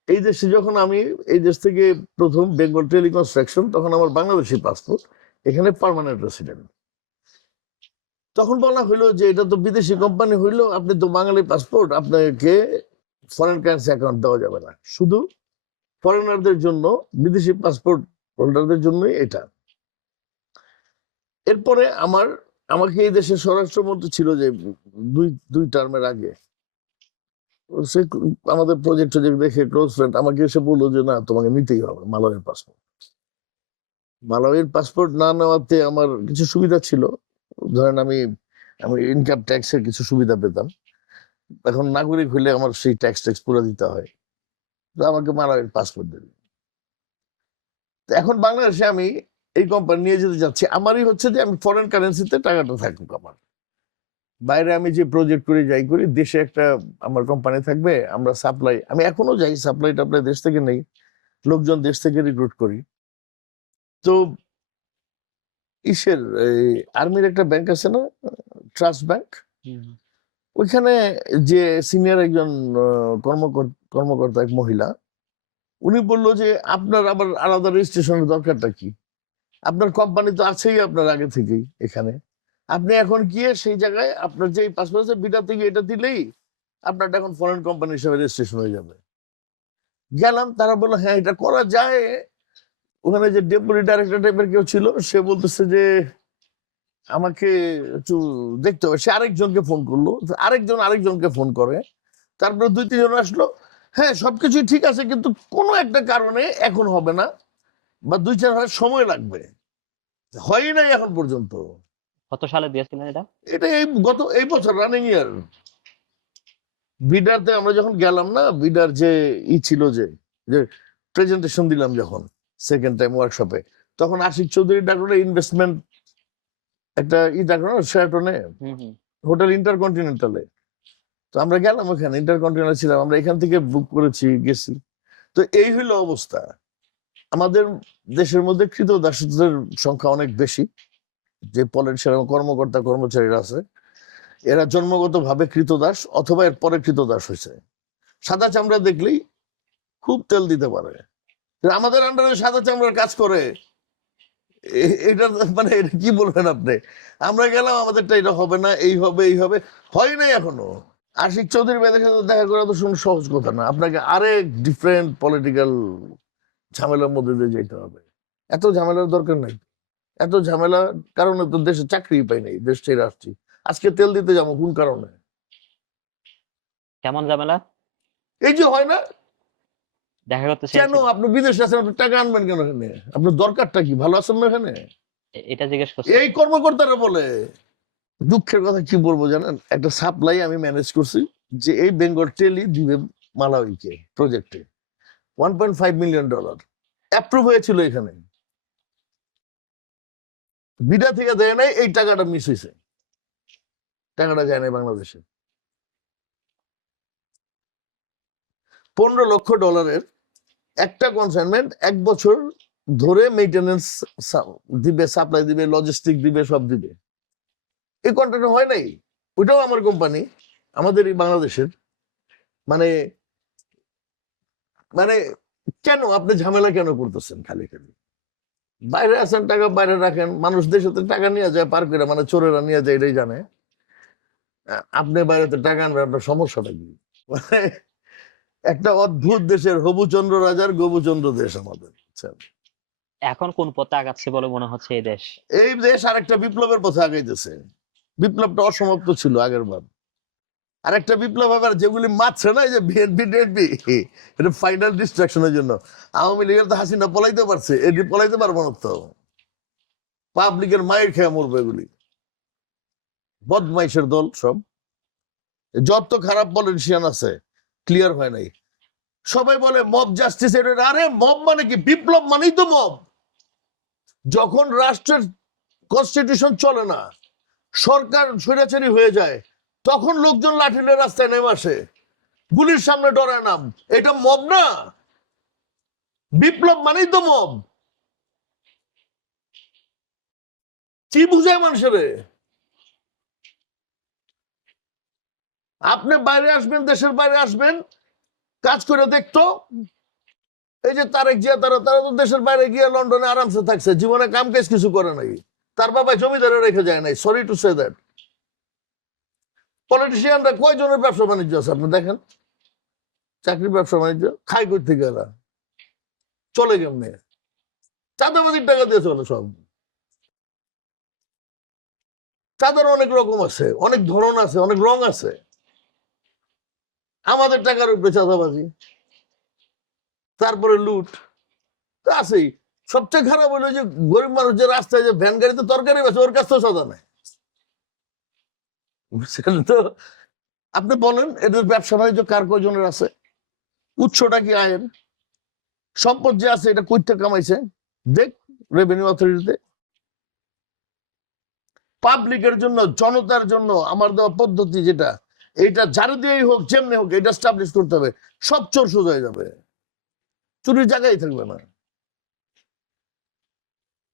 এই দেশে যখন আমি এই দেশ থেকে প্রথম বেঙ্গল টেলিকনস্ট্রাকশন, তখন আমার বাংলাদেশি পাসপোর্ট, এখানে পার্মানেন্ট রেসিডেন্ট। তখন বলা হইলো যে এটা তো বিদেশি কোম্পানি হইলো, আপনি তো বাঙালি পাসপোর্ট, আপনাকে ফরেন কারেন্সি অ্যাকাউন্ট দেওয়া যাবে না, শুধু ফরেনারদের জন্য, বিদেশি পাসপোর্ট হোল্ডারদের জন্যই এটা। এরপরে আমাকে এই দেশের স্বরাষ্ট্রমন্ত্রী ছিল যে দুই টার্মের আগে, সে আমাদের প্রজেক্ট দেখে ক্লোজ ফ্রেন্ড, আমাকে এসে বললো যে না, তোমাকে নিতেই হবে মালাউইর পাসপোর্ট। মালাউইর পাসপোর্ট না নেওয়াতে আমার কিছু সুবিধা ছিল, ধরেন আমি ইনকাম ট্যাক্সের কিছু সুবিধা পেতাম। এখন নাগরিক হইলে আমার সেই ট্যাক্স পুরো দিতে হয়, তো আমাকে মালাউইর পাসপোর্ট দেবে। এখন বাংলাদেশে আমি এই কোম্পানি নিয়ে যেতে যাচ্ছি, আমারই হচ্ছে যে আমি ফরেন কারেন্সিতে টাকাটা থাকুক আমার। বাইরে আমি যে প্রজেক্ট করে যাই করি, দেশে একটা আমার কোম্পানি থাকবে, আমরা সাপ্লাই, আমি এখনো যাই, সাপ্লাই টাপ্লাই দেশ থেকে নেই, লোকজন দেশ থেকে রিক্রুট করি। তো ইসের আর্মির একটা ব্যাংক আছে না, ট্রাস্ট ব্যাংক, ওইখানে যে সিনিয়র একজন কর্মকর্তা, এক মহিলা, উনি বললো যে আপনার আবার আলাদা রেজিস্ট্রেশনের দরকারটা কি, আপনার কোম্পানি তো আছেই আপনার আগে থেকেই এখানে, আপনি এখন গিয়ে সেই জায়গায় আপনার যে পাসপোর্ট আছে বিটা থেকে এটা দিলেই আপনারটা এখন ফরেন কোম্পানি হিসেবে রেজিস্ট্রেশন হয়ে যাবে। গেলাম, তারা বললো হ্যাঁ এটা করা যায়। ওখানে যে ডেপুটি ডাইরেক্টর টাইপের কেউ ছিল, সে বলতেছে যে আমাকে একটু দেখতে হবে। সে আরেকজনকে ফোন করলো, আরেকজনকে ফোন করে, তারপরে 2-3 জন আসলো। হ্যাঁ সবকিছুই ঠিক আছে, কিন্তু কোনো একটা কারণে এখন হবে না, বা 2-4 মাস সময় লাগবে। হয়ই নাই এখন পর্যন্ত। কত সালে দিয়েছিলেন এটা? এটা এই বছর রানিং ইয়ার। বিডারতে আমরা যখন গেলাম না, বিডার যে ছিল, যে প্রেজেন্টেশন দিলাম যখন সেকেন্ড টাইম ওয়ার্কশপে, তখন আশিক চৌধুরী ডাকলো ইনভেস্টমেন্ট একটা ডাকলো না শেরাটনে, হোটেল ইন্টারকন্টিনেন্টালে। তো আমরা গেলাম ওখানে, ইন্টারকন্টিনেন্টাল ছিলাম আমরা, এখান থেকে বুক করেছি, গেছি। তো এই হইলো অবস্থা। আমাদের দেশের মধ্যে কৃতদাসদের সংখ্যা অনেক বেশি। যে পলিটিশিয়ান কর্মকর্তা কর্মচারীরা আছে, এরা জন্মগত ভাবে কৃতদাস অথবা এর পরে কৃতদাস হয়েছে। সাদা চামড়া দেখলেই খুব তেল দিতে পারে। আমাদের আন্ডারে সাদা চামড়ার কাজ করে, এটা মানে এটা কি বলবেন আপনি? আমরা গেলাম, আমাদেরটা এটা হবে না, এই হবে, হয় নাই এখনো। আশিক চৌধুরী ভাইদের সাথে দেখা করা তো শুনে সহজ কথা না, আপনাকে আরেক ডিফারেন্ট পলিটিক্যাল ঝামেলার মধ্যে দিয়ে যেতে হবে। এত ঝামেলার দরকার নাই। এত ঝামেলার কারণে তো দেশে চাকরি পাই নাই, দেশ ছেড়ে আসছি। আজকে তেল দিতে যাবো কোন কারণে? কেমন ঝামেলা? এই যে হয় না, দেখা করতে কেন চেয়েছেন? আপনি বিদেশে আছেন, আপনি টাকা আনবেন কেন এখানে? আপনার দরকারটা কি? ভালো আছেন না এখানে? এটা জিজ্ঞেস করছি। এই কর্মকর্তারা বলে। দুঃখের কথা কি বলবো জানেন, একটা সাপ্লাই আমি ম্যানেজ করছি, যে এই বেঙ্গল টেলি দিবে মালাউইকে প্রজেক্টে $1.5 মিলিয়ন অ্যাপ্রুভ হয়েছিল এখানে। বিডা থেকে দেয় নাই, এই টাকাটা মিস হয়েছে, টাকাটা যায় নাই বাংলাদেশে। $15 লক্ষ একটা কনসাইনমেন্ট, 1 বছর ধরে মেইনটেনেন্স দিবে, সাপ্লাই দিবে, লজিস্টিক দিবে, সব দিবে। এই কন্ট্রাক্ট হয় নাই, ওইটাও আমার কোম্পানি, আমাদের এই বাংলাদেশের। মানে মানে কেন আপনি ঝামেলা কেন করতেছেন খালি খালি? বাইরে আছেন, টাকা বাইরে রাখেন, মানুষ দেশে টাকা নিয়ে যায় পার করে, মানে চোরেরা নিয়ে যায়, এটাই জানে। আপনি বাইরেতে টাকা আনবেন, আপনার সমস্যাটা কি? মানে একটা অদ্ভুত দেশের হবুচন্দ্র রাজার গবুচন্দ্র দেশ আমাদের, বুঝছেন? এখন কোন পথে আগাচ্ছে বলে মনে হচ্ছে এই দেশ? এই দেশ আরেকটা বিপ্লবের পথে আগাইতেছে। বিপ্লবটা অসমাপ্ত ছিল আগের বার। আরেকটা বিপ্লব আবার, যেগুলি মারছে না, এই যে বিএনপি টিএনপি, এটা ফাইনাল ডিস্ট্রাকশনের জন্য। আওয়ামী লীগের তো হাসিনা পলাইতে পারছে, এটি পলাইতে পারবো না তো। পাবলিকের মায়ের খেয়ে মরবে এগুলি, বদমাইশের দল সব। যত খারাপ পলিটিশিয়ান আছে ক্লিয়ার হয় নাই। সবাই বলে মব জাস্টিস, আরে মব মানে কি? বিপ্লব মানেই তো মব। যখন রাষ্ট্রের কনস্টিটিউশন চলে না, সরকার স্বৈরাচারী হয়ে যায়, তখন লোকজন লাঠি নিয়ে রাস্তায় নেমে আসে, গুলির সামনে ডরায় নাম। এটা মব না? বিপ্লব মানেই তো মব। কি বুঝায় মানুষের? আপনি বাইরে আসবেন, দেশের বাইরে আসবেন, কাজ করে দেখতো। এই যে তারেক জিয়া, তারা তো দেশের বাইরে গিয়ে লন্ডনে আরামসে থাকছে, জীবনে কাম কাজ কিছু করে নাই। তার বাবা জমিদারে রেখে যায় নাই, সরি টু সে দ্যাট। পলিটিশিয়ানরা কয়জনের ব্যবসা বাণিজ্য আছে আপনি দেখেন? চাকরি, ব্যবসা বাণিজ্য খাই করতে গেলা, চলে কেমনে? চাঁদাবাজির টাকা দিয়ে চলে সব। চাঁদার অনেক রকম আছে, অনেক ধরন আছে, অনেক রং আছে। আমাদের টাকার উপরে চাঁদাবাজি, তারপরে লুট তো আছেই। সবচেয়ে খারাপ হলো যে গরিব মানুষ যে রাস্তায় যে ভ্যান গাড়িতে তরকারি বেছে, ওর কাছ থেকে চাঁদা নেয়। বুঝছেন তো? আপনি বলেন এদের ব্যবসা বাণিজ্য কার কয়জনের আছে? উৎসটা কি আয়ের? সম্পদ যে আছে এটা কই থেকে কামাইছে? দেখ রেভিনিউ অথরিটিতে। পাবলিকের জন্য, জনতার জন্য আমার দেওয়া পদ্ধতি যেটা, এটা যার দিয়েই হোক, যেমনি হোক, এটা স্টাবলিশ করতে হবে। সব চোর সোজা হয়ে যাবে, চুরির জায়গায় থাকবে না।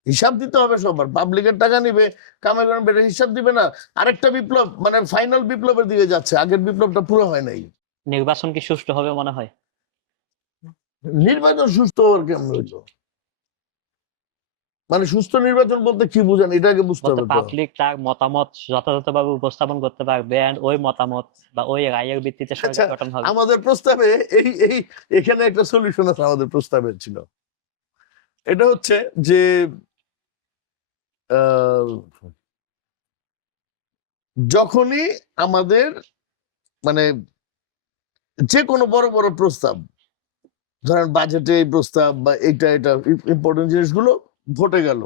হিসাব দিতে হবে সবার। পাবলিকের টাকা নিবে, কামাই করবে, এটা হিসাব দিবে না। আরেকটা বিপ্লব, মানে ফাইনাল বিপ্লবের দিকে যাচ্ছে, আগের বিপ্লবটা পুরো হয় নাই। নির্বাচন কি সুষ্ঠু হবে মনে হয়? নির্বাচন সুস্থ হওয়ার কেমন হইলো? মানে সুস্থ নির্বাচন বলতে কি বুঝেন এটাকে বুঝতে বলতে হবে তো। পাবলিক তার মতামত যথাযথভাবে উপস্থাপন করতে পারবে and ওই মতামত বা ওই রায়ের ভিত্তিতে আচ্ছা, সরকার গঠন হবে। আমাদের প্রস্তাবে এই এই এখানে একটা সলিউশন আছে আমাদের প্রস্তাবের ছিল। এটা হচ্ছে যে আহ, যখনই আমাদের মানে যে কোনো বড় বড় প্রস্তাব, ধরেন বাজেটে এই প্রস্তাব বা এটা এটা ইম্পর্টেন্ট জিনিসগুলো ভোটে গেল,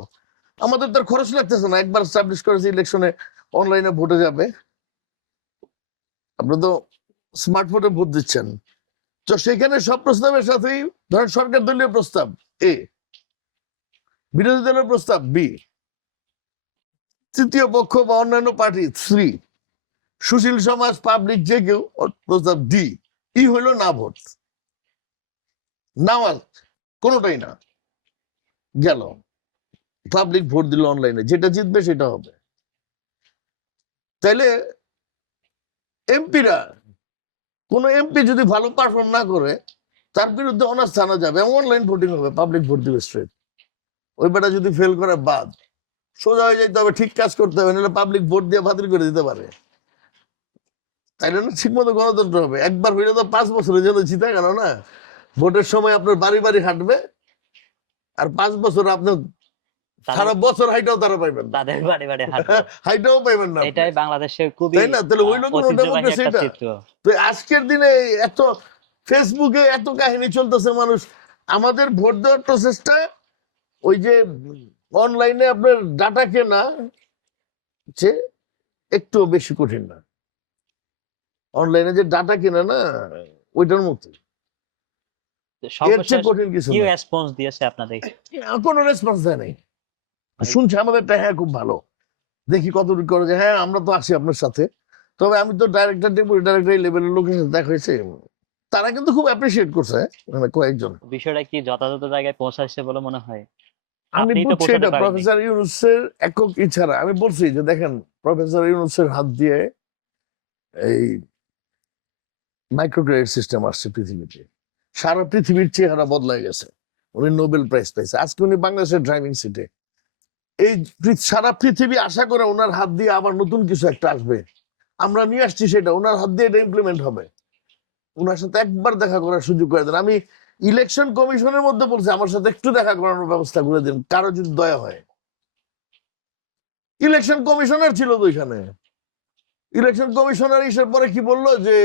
আমাদের তার খরচ লাগতেছে না, একবার স্টাবলিশ করেছে ইলেকশনে অনলাইনে ভোটে যাবে, আপনি তো স্মার্টফোনে ভোট দিচ্ছেন, তো সেখানে সব প্রস্তাবের সাথেই ধরেন সরকার দলীয় প্রস্তাব এ, বিরোধী দলের প্রস্তাব বি, তৃতীয় পক্ষ বা অন্যান্য পার্টি থ্রি, সুশীল সমাজ পাবলিক যে কেউ প্রস্তাব ডি, ই হইল না ভোট, নামাজ কোনোটাই না, গেল পাবলিক ভোট দিল অনলাইনে, যেটা জিতবে সেটা হবে। তাইলে এমপিরা, কোন এমপি যদি ভালো পারফর্ম না করে তার বিরুদ্ধে অনাস্থা আনা যাবে, অনলাইন ভোটিং হবে, পাবলিক ভোট দিবে স্ট্রেট। ওই বেটা যদি ফেল করে বাদ, সোজা হয়ে যাইতে হবে, ঠিক কাজ করতে হবে, নাহলে পাবলিক ভোট দিয়ে বাতিল করে দিতে পারে। তাইলে না ঠিক মতো গণতন্ত্র হবে। একবার হইলে তো 5 বছরের জন্য জিতে গেল না। ভোটের সময় আপনার বাড়ি বাড়ি হাঁটবে, আর 5 বছর আপনার সারা বছর হাইটাও তারা পাইবেন না, তাদের বাড়ি বাড়ি হাঁটবে। হাইটাও পাইবেন না, এটাই বাংলাদেশের খুবই তাই না? তাহলে হইলো কোনো ঐতিহ্যবাহী ডেমোক্রেসি একটা এটা? চিত্র। তো আজকের দিনে এত ফেসবুকে এত কাহিনী চলতেছে, মানুষ আমাদের ভোট দেওয়ার প্রসেসটা ওই যে অনলাইনে আপনার ডাটা কেনা যে একটু বেশি কঠিন না, অনলাইনে যে ডাটা কেনা না ওইটার মতো, এর সর্বশেষ চেয়ে কঠিন কিছু কি না। রেসপন্স দিয়েছে আপনাদের? কোনো রেসপন্স দেয় নাই, শুনছে আমাদেরটা হ্যাঁ খুব ভালো, দেখি কতটুকু করে যে হ্যাঁ আমরা তো আছি আপনার সাথে। তবে আমি তো ডাইরেক্টর ডেপুটি ডাইরেক্টর এই লেভেলের লোকের সাথে দেখা হয়েছে, তারা কিন্তু খুব অ্যাপ্রিসিয়েট করছে, মানে কয়েকজন। বিষয়টা কি যথাযথ জায়গায় পৌঁছাচ্ছে বলে মনে হয়? আমি আপনিই তো বুঝছি পৌঁছাতে এটা পারেননি। প্রফেসর ইউনূসের একক ইচ্ছারা, আমি বলছি যে দেখেন প্রফেসর ইউনূসের হাত দিয়ে এই মাইক্রো ক্রেডিট সিস্টেম আসছে পৃথিবীতে, সারা পৃথিবীর চেহারা বদলায় গেছে, উনি নোবেল প্রাইজ পাইছে, আজকে উনি বাংলাদেশের ড্রাইভিং সিটে। এই সারা পৃথিবী আশা করে ওনার হাত দিয়ে আবার নতুন কিছু একটা আসবে, আমরা নিয়ে আসছি সেটা, ওনার হাত দিয়ে এটা ইমপ্লিমেন্ট হবে। ওনার সাথে একবার দেখা করার সুযোগ করে দেন। আমি ইলেকশন কমিশনের মধ্যে বলছি আমার সাথে একটু দেখা করানোর ব্যবস্থা করে দিন, কারো যদি দয়া হয়। ইলেকশন কমিশনার ছিল তো ওইখানে, ইলেকশন কমিশনার এসে পরে কি বললো যে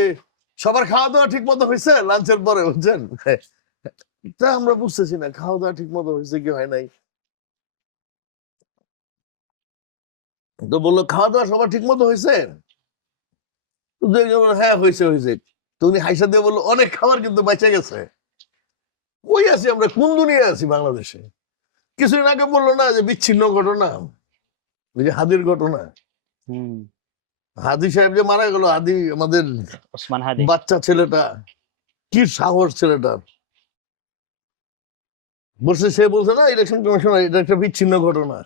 সবার খাওয়া দাওয়া ঠিক মতো হয়েছে লাঞ্চের পরে, বুঝছেন? তা আমরা বুঝতেছি না খাওয়া দাওয়া ঠিক মতো হয়েছে কি হয় নাই। তো বললো খাওয়া দাওয়া সবার ঠিক মতো হয়েছে, তো দুইজন বললো, হ্যাঁ হয়েছে হয়েছে। তো উনি হাইসা দিয়ে বললো অনেক খাবার কিন্তু বেঁচে গেছে। ওই আছি আমরা, কোন দুনিয়ায় আছি বাংলাদেশে? কিছুদিন আগে বললো না যে বিচ্ছিন্ন ঘটনা, ওই যে হাদির ঘটনা, হুম, হাদি সাহেব যে মারা গেল, হাদি আমাদের ওসমান হাদি। বাচ্চা ছেলেটা, কি সাহস ছেলেটার, বলছে সে বলছে না ইলেকশন কমিশন এটা একটা বিচ্ছিন্ন ঘটনা।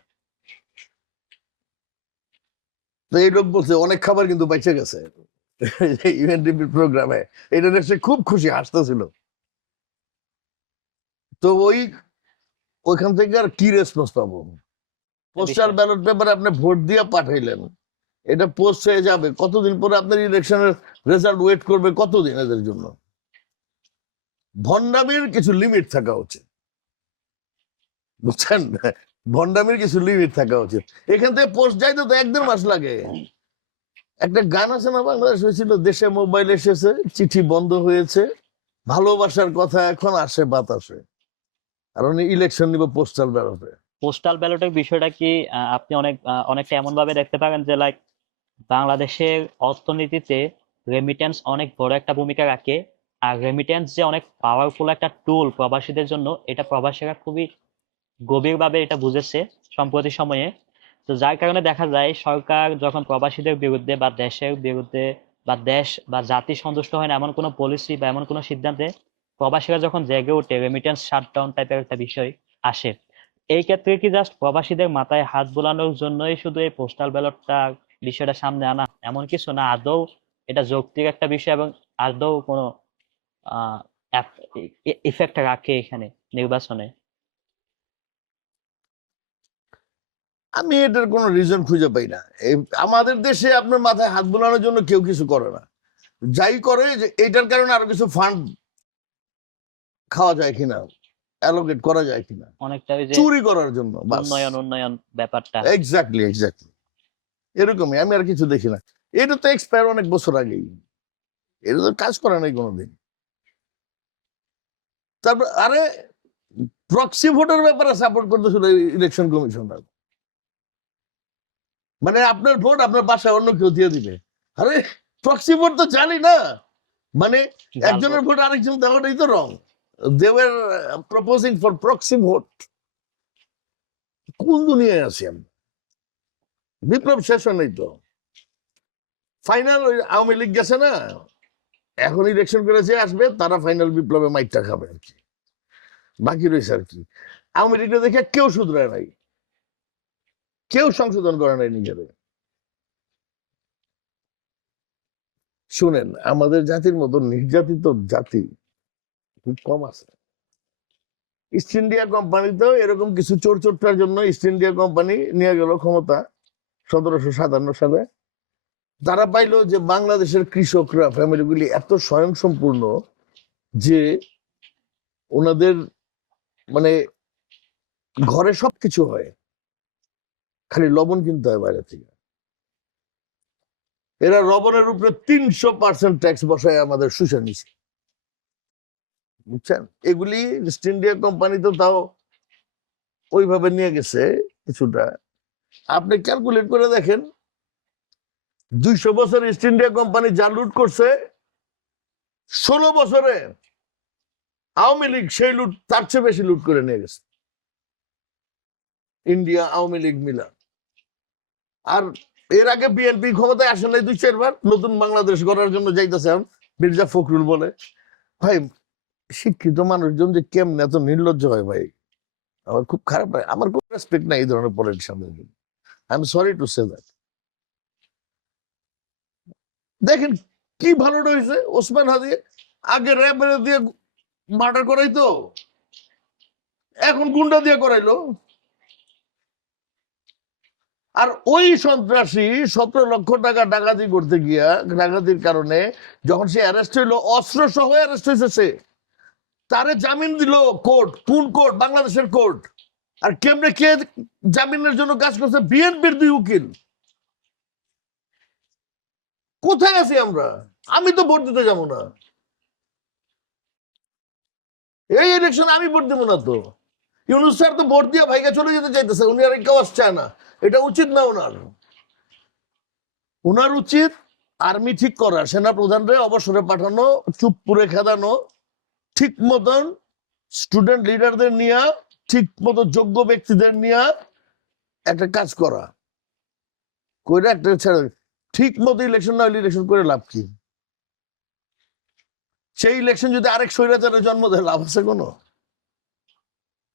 তো এই লোক বলছে অনেক খাবার কিন্তু বেঁচে গেছে ইউএনডিপির প্রোগ্রামে, এটা দেখে খুব খুশি, হাসতেছিল। তো ওইখান থেকে আর কি রেসপন্স পাবো? পোস্টাল ব্যালট পেপারে আপনি ভোট দিয়ে পাঠাইলেন, এটা পোস্ট হয়ে যাবে, কতদিন পরে আপনার ইলেকশনের রেজাল্ট ওয়েট করবে কতদিন? এদের জন্য ভণ্ডামির কিছু লিমিট থাকা উচিত, বুঝছেন? ভণ্ডামির কিছু লিমিট থাকা উচিত। এখান থেকে পোস্ট যাইতে তো 1-1.5 মাস লাগে। একটা গান আছে না বাংলাদেশ হয়েছিল, দেশে মোবাইল এসেছে চিঠি বন্ধ হয়েছে, ভালোবাসার কথা এখন আসে বাতাসে, আর উনি ইলেকশন নিব পোস্টাল ব্যালটে। পোস্টাল ব্যালটের বিষয়টা কি আপনি অনেকটা এমন ভাবে দেখতে পারেন যে লাইক বাংলাদেশের অর্থনীতিতে রেমিটেন্স অনেক বড় একটা ভূমিকা রাখে, আর রেমিটেন্স যে অনেক পাওয়ারফুল একটা টুল প্রবাসীদের জন্য, এটা প্রবাসীরা খুবই গভীরভাবে এটা বুঝেছে সম্প্রতি সময়ে। তো যার কারণে দেখা যায় সরকার যখন প্রবাসীদের বিরুদ্ধে বা দেশের বিরুদ্ধে বা দেশ বা জাতি সন্তুষ্ট হয় না এমন কোনো পলিসি বা এমন কোনো সিদ্ধান্তে প্রবাসীরা যখন জেগে ওঠে, রেমিটেন্স শাটডাউন টাইপের একটা বিষয় আসে। এই ক্ষেত্রে কি জাস্ট প্রবাসীদের মাথায় হাত বোলানোর জন্যই শুধু এই পোস্টাল ব্যালটটা বিষয়টা সামনে আনা, এমন কিছু না? আদৌ এটা যৌক্তিক একটা বিষয় এবং আদৌ কোনো আহ ইফেক্ট রাখে এখানে নির্বাচনে? আমি এটার কোনো রিজন খুঁজে পাই না। আমাদের দেশে আপনার মাথায় হাত বোলানোর জন্য কেউ কিছু করে না। যাই করে যে এইটার কারণে আরো কিছু ফান্ড খাওয়া যায় কিনা, অ্যালোকেট করা যায় কিনা, অনেকটা ওই যে চুরি করার জন্য। উন্নয়ন ব্যাপারটা। এক্স্যাক্টলি এরকমই। আমি আর কিছু দেখি না। এটা তো এক্সপায়ার অনেক বছর আগেই, এটা তো কাজ করে নাই কোনোদিন। তারপর আরে প্রক্সি ভোটের ব্যাপারে সাপোর্ট করতেছিল ইলেকশন কমিশনার। মানে আপনার ভোট আপনার বাসায় অন্য কেউ দিয়ে দিবে। আরে প্রক্সি ভোট তো জানি না, মানে জাল একজনের ভোট। ভোট আরেকজন দেওয়াটাই তো wrong. They were proposing for proxy vote. কোন দুনিয়ায় আছি আমরা? বিপ্লব শেষ হয় নাই তো। ফাইনাল ওই আওয়ামী লীগ গেছে না, এখন ইলেকশন করে যে আসবে তারা ফাইনাল বিপ্লবে মাইকটা খাবে আর কি। বাকি রয়েছে আর কি। আওয়ামী লীগটা দেখে কেউ শুধরায় নাই, কেউ সংশোধন করে নাই নিজেদের। শুনেন, আমাদের জাতির মতো নির্যাতিত জাতি খুব কম আছে। ইস্ট ইন্ডিয়া কোম্পানিতেও এরকম কিছু চোর চোরটার জন্য ইস্ট ইন্ডিয়া কোম্পানি নিয়ে গেল ক্ষমতা 1757 সালে। তারা পাইলো যে বাংলাদেশের কৃষকরা, ফ্যামিলিগুলি এত স্বয়ংসম্পূর্ণ যে ওনাদের মানে ঘরে সবকিছু হয়, খালি লবণ কিনতে হয় বাইরে থেকে। এরা লবণের উপরে 300% ট্যাক্স বসায় আমাদের শুষে নিছে, বুঝছেন? এগুলি ইস্ট ইন্ডিয়া কোম্পানি তো তাও ওইভাবে নিয়ে গেছে কিছুটা। আপনি ক্যালকুলেট করে দেখেন, 200 বছর ইস্ট ইন্ডিয়া কোম্পানি যা লুট করছে, 16 বছরে আওয়ামী লীগ সেই লুট তার চেয়ে বেশি লুট করে নিয়ে গেছে, ইন্ডিয়া আওয়ামী লীগ মিলা। আর এর আগে বিএনপি ক্ষমতায় আসে নাই 2-4 বার, নতুন বাংলাদেশ গড়ার জন্য যাইতেছে এখন মির্জা ফখরুল বলে। ভাই, শিক্ষিত মানুষজন যে কেমন এত নির্লজ্জ হয় ভাই, আমার খুব খারাপ লাগে। আমার খুব রেসপেক্ট নাই এই ধরনের পলিটিশিয়ানদের জন্য। I am sorry to say that. দেখেন কি ভালোটা হয়েছে, ওসমান হাদি আগে র্যাব দিয়ে মার্ডার করাইতো, এখন গুন্ডা দিয়ে করাইলো। আর ওই সন্ত্রাসী 17 লক্ষ টাকা ডাকাতি করতে গিয়া, ডাকাতির কারণে যখন সে অ্যারেস্ট হইলো, অস্ত্র সহ অ্যারেস্ট হয়েছে সে, তারে জামিন দিল কোর্ট। কোন কোর্ট? বাংলাদেশের কোর্ট। আর কেমনে কে জামিনের জন্য কাজ করছে? বিএনপির 2 উকিল। কোথায় আছি আমরা? আমি তো ভোট দিতে যাবো না, এই ইলেকশন আমি ভোট দেবো না তো। ইউনূস স্যার তো ভোট দিয়ে ভাইকে চলে যেতে চাইতেছে, উনি আর কেউ চায় না। এটা উচিত না ওনার। ওনার উচিত আর্মি ঠিক করা, সেনা প্রধানরে অবসরে পাঠানো, চুপ পুরে খেদানো, ঠিক মতন স্টুডেন্ট লিডারদের নিয়ে, ঠিক মতো যোগ্য ব্যক্তিদের নিয়ে একটা কাজ করা, কইরা একটা ঠিক মতো ইলেকশন না হলে ইলেকশন করে লাভ কি? সেই ইলেকশন যদি আরেক স্বৈরাচারের জন্ম দেয়, লাভ আছে কোনো?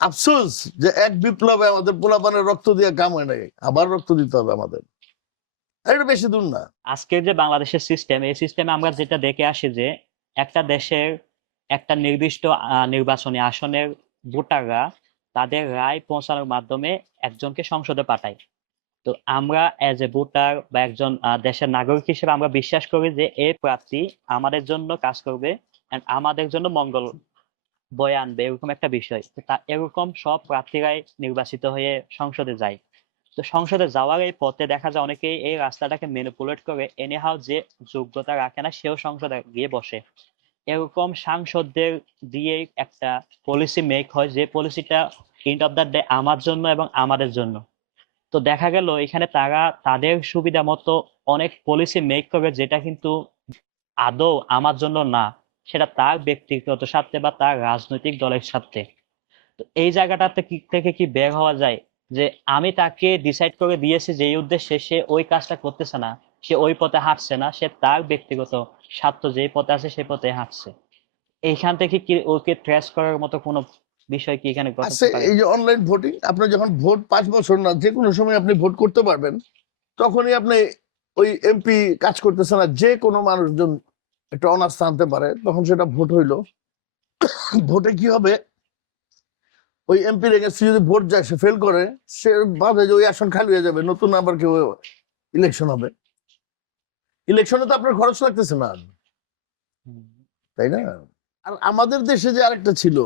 আফসোস যে এক বিপ্লবে আমাদের পোলাপানের রক্ত দিয়ে কাম হয় নাই, আবার রক্ত দিতে হবে আমাদের। এটা বেশি দূর না। আজকের যে বাংলাদেশের সিস্টেম, এই সিস্টেমে আমরা যেটা দেখে আসি যে একটা দেশের একটা নির্দিষ্ট নির্বাচনী আসনের ভোটাররা তাদের রায় পৌঁছানোর মাধ্যমে একজনকে সংসদে পাঠায়। তো আমরা এজ এ ভোটার বা একজন দেশের নাগরিক হিসেবে আমরা বিশ্বাস করি যে এই প্রার্থী আমাদের জন্য কাজ করবে and আমাদের জন্য মঙ্গল বয়ে আনবে, এরকম একটা বিষয়। তো এরকম সব প্রার্থীরাই নির্বাচিত হয়ে সংসদে যায়। তো সংসদে যাওয়ার এই পথে দেখা যায় অনেকেই এই রাস্তাটাকে ম্যানিপুলেট করে এনিহাউ যে যোগ্যতা রাখে না সেও সংসদে গিয়ে বসে। এরকম সাংসদদের দিয়ে একটা পলিসি মেক হয়, যে পলিসিটা এন্ড অফ দ্য ডে আমার জন্য এবং আমাদের জন্য। তো দেখা গেল এখানে তারা তাদের সুবিধা মতো অনেক পলিসি মেক করে, যেটা কিন্তু আদৌ আমার জন্য না, সেটা তার ব্যক্তিগত স্বার্থে বা তার রাজনৈতিক দলের স্বার্থে। তো এই জায়গাটাতে থেকে কি বের হওয়া যায় যে আমি তাকে ডিসাইড করে দিয়েছি যে এই উদ্দেশ্যে সে ওই কাজটা করতেছে না, সে ওই পথে হাঁটছে না, সে তার ব্যক্তিগত স্বার্থ যে পথে আছে সেই পথে হাঁটছে। এইখান থেকে কি ওকে ট্রেস করার মতো কোনো বিষয় কি এখানে আছে ঘটাতে পারে? এই যে অনলাইন ভোটিং, আপনি যখন ভোট 5 বছর না যে কোনো সময় আপনি ভোট করতে পারবেন, তখনই আপনি ওই এমপি কাজ করতেছে না, যে কোনো মানুষজন একটা অনাস্থা আনতে পারে, তখন সেটা ভোট হইলো। ভোটে কি হবে, ওই এমপির এগেন্সটে যদি ভোট যায়, সে ফেল করে, সে ভাবে যে ওই আসন খালি হয়ে যাবে, নতুন আবার কেউ ইলেকশন হবে। ইলেকশনে তো আপনার খরচ লাগতেছে না, তাই না? আর আমাদের দেশে যে আরেকটা ছিল,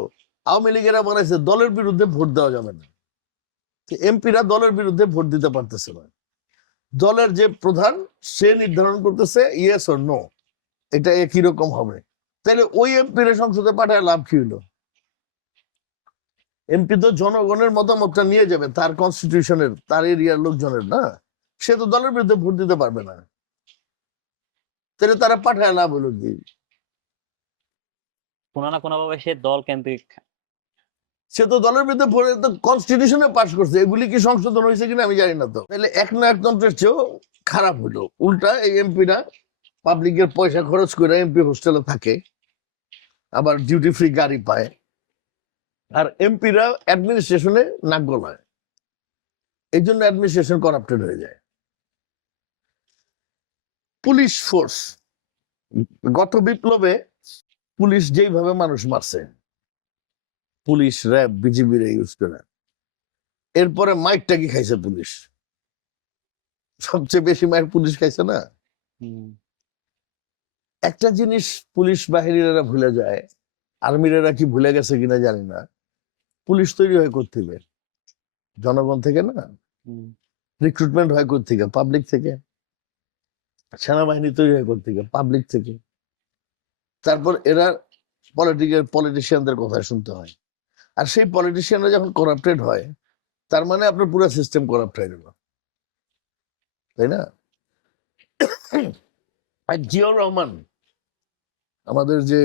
আওয়ামী লীগেরা বানাইছে দলের বিরুদ্ধে ভোট দেওয়া যাবে না। এমপিরা দলের বিরুদ্ধে ভোট দিতে পারতেছে না। দলের যে প্রধান, সে নির্ধারণ করতেছে ইয়েস অর নো, এটা একই রকম হবে। তাহলে ওই এমপির সংসদে পাঠায় লাভ কি হলো? এমপি তো জনগণের মতামতটা নিয়ে যাবে, তার কনস্টিটিউশনের, তার এরিয়ার লোকজনের, না? সে তো দলের বিরুদ্ধে ভোট দিতে পারবে না। তাহলে তারা পাঠায় লাভ হলো কি? কোনো না কোনো ভাবে সে দল কেন্দ্রিক। সে তো দলের বিরুদ্ধে ভোট, তো কনস্টিটিউশনে পাস করছে, এগুলি কি সংশোধন হয়েছে কিনা আমি জানি না। তো তাহলে একনায়কতন্ত্রের চেয়েও খারাপ হলো। উল্টা এই এমপিরা পাবলিকের পয়সা খরচ করে এমপি হোস্টেলে থাকে, আবার ডিউটি ফ্রি গাড়ি পায়, আর এমপিরা অ্যাডমিনিস্ট্রেশনে নাক গলায়। এই জন্য অ্যাডমিনিস্ট্রেশন করাপ্টেড হয়ে যায়। পুলিশ ফোর্স, গত বিপ্লবে পুলিশ যেইভাবে মানুষ মারছে, পুলিশ, র্যাব, বিজিবি ইউজ করে, এরপরে মাইকটা কি খাইছে পুলিশ? সবচেয়ে বেশি মাইক পুলিশ খাইছে না? একটা জিনিস পুলিশ বাহিনীরা ভুলে যায়, আর্মিরা কি ভুলে গেছে কিনা জানি না, পুলিশ তৈরি হয় কোত্থেকে? জনগণ থেকে না। রিক্রুটমেন্ট হয় কোত্থেকে? পাবলিক থেকে। সেনাবাহিনী তৈরি হয় কোত্থেকে? পাবলিক থেকে। তারপর এরা পলিটিশিয়ানদের কথা শুনতে হয়, আর সেই পলিটিশিয়ানরা যখন করাপ্টেড হয়, তার মানে আপনার পুরো সিস্টেম করাপ্ট হয়ে গেল, তাই না? আর জিয়াউর রহমান, আমাদের যে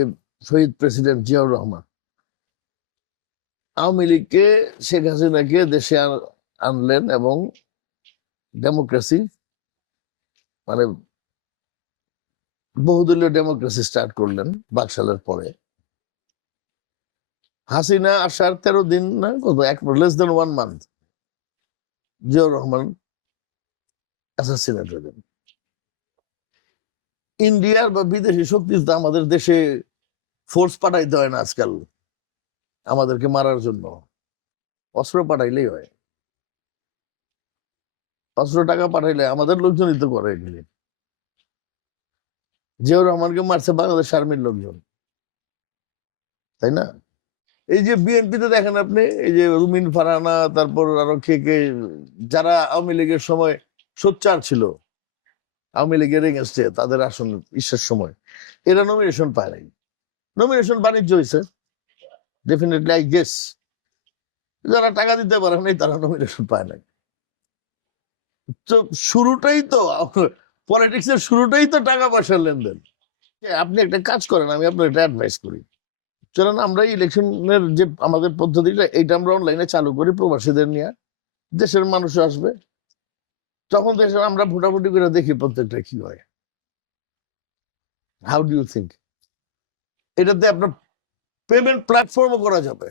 শহীদ প্রেসিডেন্ট জিয়াউর রহমান, আওয়ামী লীগকে, শেখ হাসিনাকে দেশে আনলেন এবং ডেমোক্রেসি, মানে বহুদলীয় ডেমোক্রেসি স্টার্ট করলেন বাকশালের পরে। হাসিনা আসার 13 দিন না কত, less than 1 month, Ziaur Rahman assassinate হলেন। ইন্ডিয়ার বা বিদেশি শক্তি তো আমাদের দেশে ফোর্স পাঠাইতে হয় না আজকাল আমাদেরকে মারার জন্য, অস্ত্র পাঠাইলেই হয়। অস্ত্র টাকা পাঠাইলে আমাদের লোকজনই তো করে এগুলি। জিয়াউর রহমানকে মারছে বাংলাদেশ আর্মির লোকজন, তাই না? এই যে বিএনপিতে দেখেন আপনি, এই যে রুমিন ফারহানা, তারপর আরো কে যারা আওয়ামী লীগের সময় সোচ্চার ছিল, আওয়ামী লীগের এগেনস্টে তাদের আসন ইসের সময়, এরা নমিনেশন পায় নাই। নমিনেশন বাণিজ্য হয়েছে ডেফিনেটলি, আই গেস। যারা টাকা দিতে পারে নাই তারা নমিনেশন পায় নাই। তো শুরুটাই তো, পলিটিক্স এর শুরুটাই তো টাকা পয়সার লেনদেন। আপনি একটা কাজ করেন, আমি আপনার একটা অ্যাডভাইস করি, চলেন আমরা ইলেকশনের যে আমাদের পদ্ধতিটা, এইটা আমরা অনলাইনে চালু করি, প্রবাসীদের নিয়ে, দেশের মানুষ আসবে, তখন দেশের আমরা ভোটাভুটি করে দেখি প্রত্যেকটা কি হয়। How do you think? এটাতে আপনার পেমেন্ট প্ল্যাটফর্মও করা যাবে।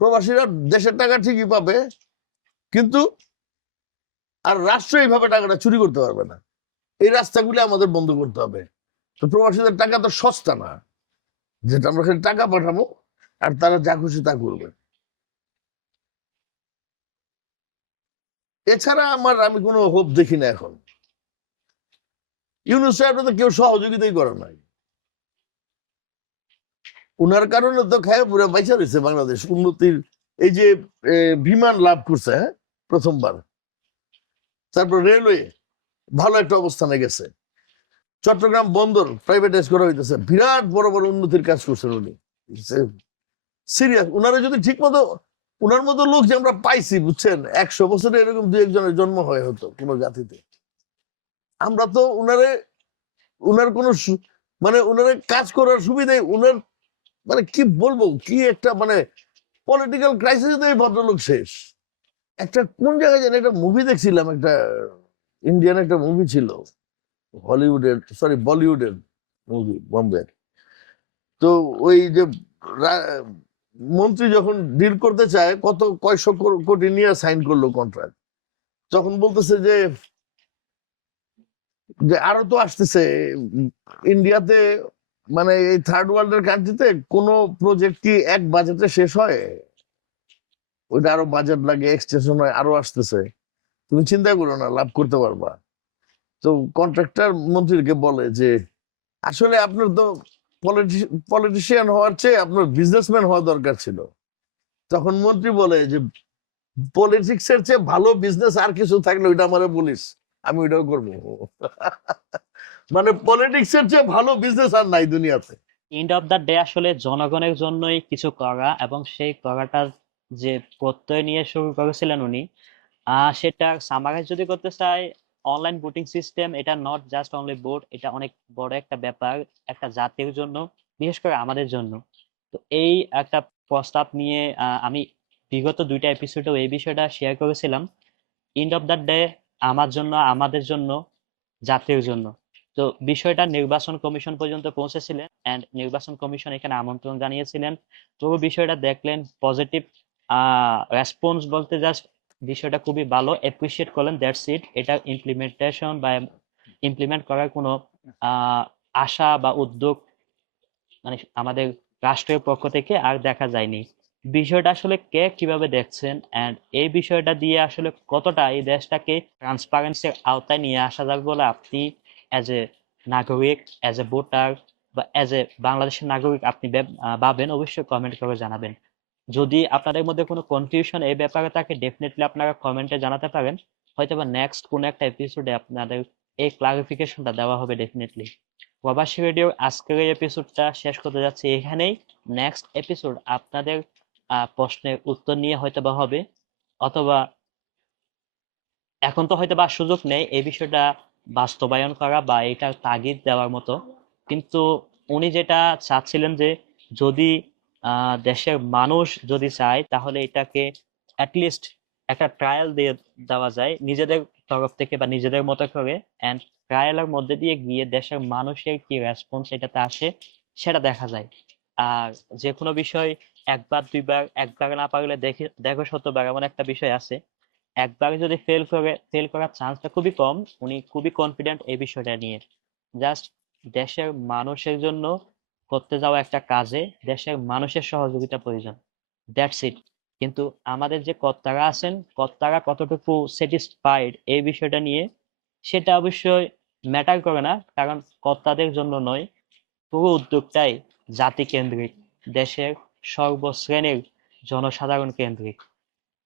প্রবাসীরা দেশের টাকা ঠিকই পাবে, কিন্তু আর রাষ্ট্র এইভাবে টাকাটা চুরি করতে পারবে না। এই রাস্তাগুলি আমাদের বন্ধ করতে হবে। তো প্রবাসীদের টাকা তো সস্তা না, যেটা আমরা খালি টাকা পাঠাবো আর তারা যা খুশি তা করবে। এছাড়া আমি কোনো হোপ দেখি না এখন। ইউনূস সাহেব তো কেউ সহযোগিতাই করে নাই, উনার কারণে তো খায় পুরো পয়সা রয়েছে বাংলাদেশ উন্নতির। এই যে বিমান লাভ করছে, হ্যাঁ, প্রথমবার। তারপর রেলওয়ে ভালো একটা অবস্থানে গেছে। চট্টগ্রাম বন্দর প্রাইভেটাইজ করা হইতেছে, বিরাট বড় বড় উন্নতির কাজ করছেন উনি। সিরিয়াস, উনারা যদি ঠিক মতো, উনার মতো লোক যে আমরা পাইছি, বুঝছেন, 100 বছরে এরকম 2-1 জনের জন্ম হয় হতো কোন জাতিতে। আমরা তো উনার কোন মানে উনার কাজ করার সুবিধায়, উনার মানে কি বলবো, কি একটা মানে পলিটিক্যাল ক্রাইসিস, এই ভদ্রলোক শেষ। একটা কোন জায়গায় জানি একটা মুভি দেখছিলাম, একটা ইন্ডিয়ান একটা মুভি ছিল, হলিউডের, সরি বলিউডের মুভি, বম্বে। তো ওই যে মন্ত্রী যখন ডিল করতে চায়, কয়শো কোটি নিয়ে সাইন করলো কন্ট্রাক্ট, তখন বলতেছে যে আরো তো আসতেছে ইন্ডিয়াতে, মানে এই থার্ড ওয়ার্ল্ডের কান্ট্রিতে কোন প্রজেক্ট কি এক বাজেটে শেষ হয়? ওইটা আরো বাজেট লাগে, এক্সটেনশন হয়, আরো আসতেছে। তুমি চিন্তা করো না, লাভ করতে পারবা। তো কন্ট্রাক্টর মন্ত্রীকে বলে যে আসলে আপনার তো পলিটিশিয়ান হওয়ার চেয়ে আপনার বিজনেসম্যান হওয়া দরকার ছিল। তখন মন্ত্রী বলে যে পলিটিক্স এর চেয়ে ভালো বিজনেস আর কিছু থাকলে ওইটা আমারে বলিস, আমি ওইটাও করবো। মানে পলিটিক্স এর চেয়ে ভালো বিজনেস আর নাই দুনিয়াতে। এন্ড অফ দ্য ডে আসলে জনগণের জন্যই কিছু করা, এবং সেই করাটার যে প্রত্যয় নিয়ে শুরু করেছিলেন উনি, সেটা সামারাইজ যদি করতে চাই, অনলাইন ভোটিং সিস্টেম এটা নট জাস্ট অনলি ভোট, এটা অনেক বড় একটা ব্যাপার একটা জাতির জন্য, বিশেষ করে আমাদের জন্য। তো এই একটা প্রস্তাব নিয়ে আমি বিগত 2টা এপিসোডেও এই বিষয়টা শেয়ার করেছিলাম। এন্ড অফ দ্য ডে আমার জন্য, আমাদের জন্য, জাতির জন্য। তো বিষয়টা নির্বাচন কমিশন পর্যন্ত পৌঁছেছিলেন, এন্ড নির্বাচন কমিশন এখানে আমন্ত্রণ জানিয়েছিলেন। পুরো বিষয়টা দেখলেন, পজিটিভ রেসপন্স বলতে জাস্ট বিষয়টা খুবই ভালো, অ্যাপ্রিসিয়েট করলেন, দ্যাটস ইট। এটা ইমপ্লিমেন্টেশন বা ইমপ্লিমেন্ট করার কোনো আশা বা উদ্যোগ মানে আমাদের রাষ্ট্রের পক্ষ থেকে আর দেখা যায়নি। বিষয়টা আসলে কে কিভাবে দেখছেন, এন্ড এই বিষয়টা দিয়ে আসলে কতটা এই দেশটাকে ট্রান্সপারেন্সির আওতায় নিয়ে আসা যাবে বলে আপনি অ্যাজ এ নাগরিক, অ্যাজ এ ভোটার বা অ্যাজ এ বাংলাদেশের নাগরিক আপনি ভাবেন, অবশ্যই কমেন্ট করে জানাবেন। যদি আপনাদের মধ্যে কোনো কনফিউশন এই ব্যাপারে থাকে, ডেফিনেটলি আপনারা কমেন্টে জানাতে পারেন। হয়তোবা নেক্সট কোনো একটা এপিসোডে আপনাদের এই ক্লারিফিকেশনটা দেওয়া হবে ডেফিনেটলি। প্রবাসী রেডিওর আজকের এই এপিসোডটা শেষ করতে যাচ্ছি এখানেই। নেক্সট এপিসোড আপনাদের প্রশ্নের উত্তর নিয়ে হয়তোবা হবে, অথবা এখন তো হয়তো বা সুযোগ নেই এই বিষয়টা বাস্তবায়ন করা বা এটার তাগিদ দেওয়ার মতো, কিন্তু উনি যেটা চাচ্ছিলেন যে যদি দেশের মানুষ যদি চায় তাহলে এটাকে অ্যাটলিস্ট একটা ট্রায়াল দিয়ে দেওয়া যায় নিজেদের তরফ থেকে বা নিজেদের মতো করে, অ্যান্ড ট্রায়ালের মধ্যে দিয়ে গিয়ে দেশের মানুষের কি রেসপন্স এটাতে আসে সেটা দেখা যায়। আর যে কোনো বিষয় একবার দুইবার, একবার না পারলে দেখো শতবার, এমন একটা বিষয় আছে। একবার যদি ফেল করার চান্সটা খুবই কম। উনি খুবই কনফিডেন্ট এই বিষয়টা নিয়ে। জাস্ট দেশের মানুষের জন্য করতে যাওয়া একটা কাজে দেশের মানুষের সহযোগিতা প্রয়োজন, দ্যাটস ইট। কিন্তু আমাদের যে কর্তারা আছেন, কর্তারা কতটুকু স্যাটিসফাইড এই বিষয়টা নিয়ে সেটা অবশ্যই ম্যাটার করে না, কারণ কর্তাদের জন্য নয়, পুরো উদ্যোগটাই জাতি কেন্দ্রিক, দেশের সর্বশ্রেণীর জনসাধারণ কেন্দ্রিক।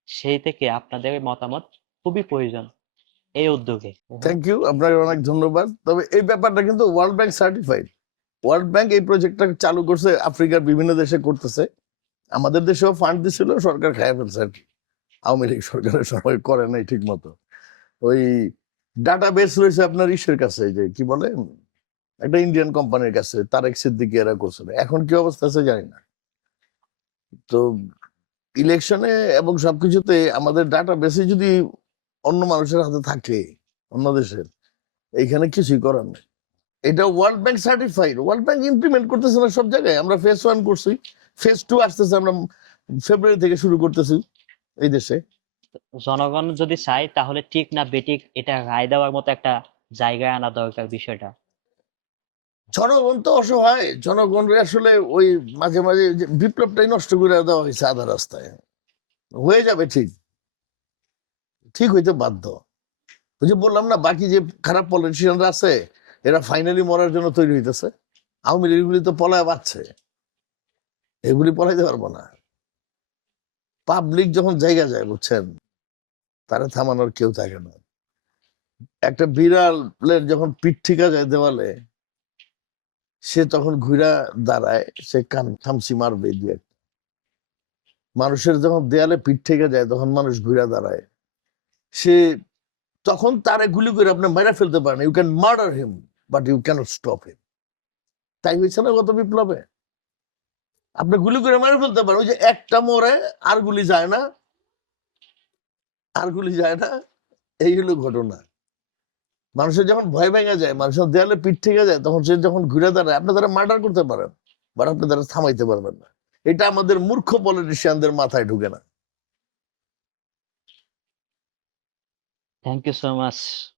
সেই থেকে আপনাদের মতামত খুবই প্রয়োজন এই উদ্যোগে। থ্যাংক ইউ, আপনাকে অনেক ধন্যবাদ। তবে এই ব্যাপারটা কিন্তু world bank certified. World bank এই প্রজেক্টটা চালু করছে, আফ্রিকার বিভিন্ন দেশে করতেছে। আমাদের দেশেও ফান্ড দিছিল, সরকার খায় ফেলছে আর কি। আওয়ামী লীগ সরকারের সময় করে নাই ঠিক মতো। ওই ডাটা বেস রয়েছে আপনার ইসের কাছে, যে কি বলে, একটা ইন্ডিয়ান কোম্পানির কাছে, তারেক সিদ্দিকী এরা করছিল। এখন কি অবস্থা আছে জানি না। তো ইলেকশনে এবং সবকিছুতে আমাদের ডাটা বেসে যদি অন্য মানুষের হাতে থাকে, অন্য দেশের, এইখানে কিছুই করার নেই। এটা world bank certified, world bank implement করতেছে না সব জায়গায়। আমরা ফেজ 1 করছি, ফেজ 2 আসতেছে, আমরা ফেব্রুয়ারি থেকে শুরু করতেছি এই দেশে। জনগণ যদি চায় তাহলে ঠিক না বেঠিক এটা রায় দেওয়ার মতো একটা জায়গায় আনা দরকার বিষয়টা। জনগণ তো অসহায়, জনগণ আসলে ওই মাঝে মাঝে যে বিপ্লবটাই নষ্ট করে দেওয়া হয়েছে আধা রাস্তায়। হয়ে যাবে ঠিক, ঠিক হইতে বাধ্য। ওই যে বললাম না, বাকি যে খারাপ পলিটিশিয়ানরা আছে এরা ফাইনালি মরার জন্য তৈরি হইতেছে। আওয়ামী লীগ এগুলি তো পলায় বাঁচছে, এগুলি পলাইতে পারবো না। পাবলিক যখন জায়গা যায়, বুঝছেন, তারা থামানোর কেউ থাকে না। একটা বিড়ালের যখন পিঠ ঠিকা যায় দেওয়ালে, সে তখন ঘুরা দাঁড়ায়, সে কান খামচি মারবে দিয়ে। মানুষের যখন দেয়ালে পিঠ থেকে যায় তখন মানুষ ঘুরা দাঁড়ায়। সে তখন তারে গুলি করে আপনি মেরে ফেলতে পারেন, you can murder him but you cannot stop him. তাই হয়েছে না গত বিপ্লবে? আপনি গুলি করে মেরে ফেলতে পারেন, ওই যে একটা মরে আর গুলি যায় না, আর গুলি যায় না, এই হলো ঘটনা। মানুষের যখন ভয় ভেঙে যায়, মানুষের দেয়ালে পিঠ থেকে যায়, তখন সে যখন ঘুরে দাঁড়ায়, আপনি তারা মার্ডার করতে পারেন, বাট আপনি তারা থামাইতে পারবেন না। এটা আমাদের মূর্খ পলিটিশিয়ানদের মাথায় ঢুকে না। Thank you so much.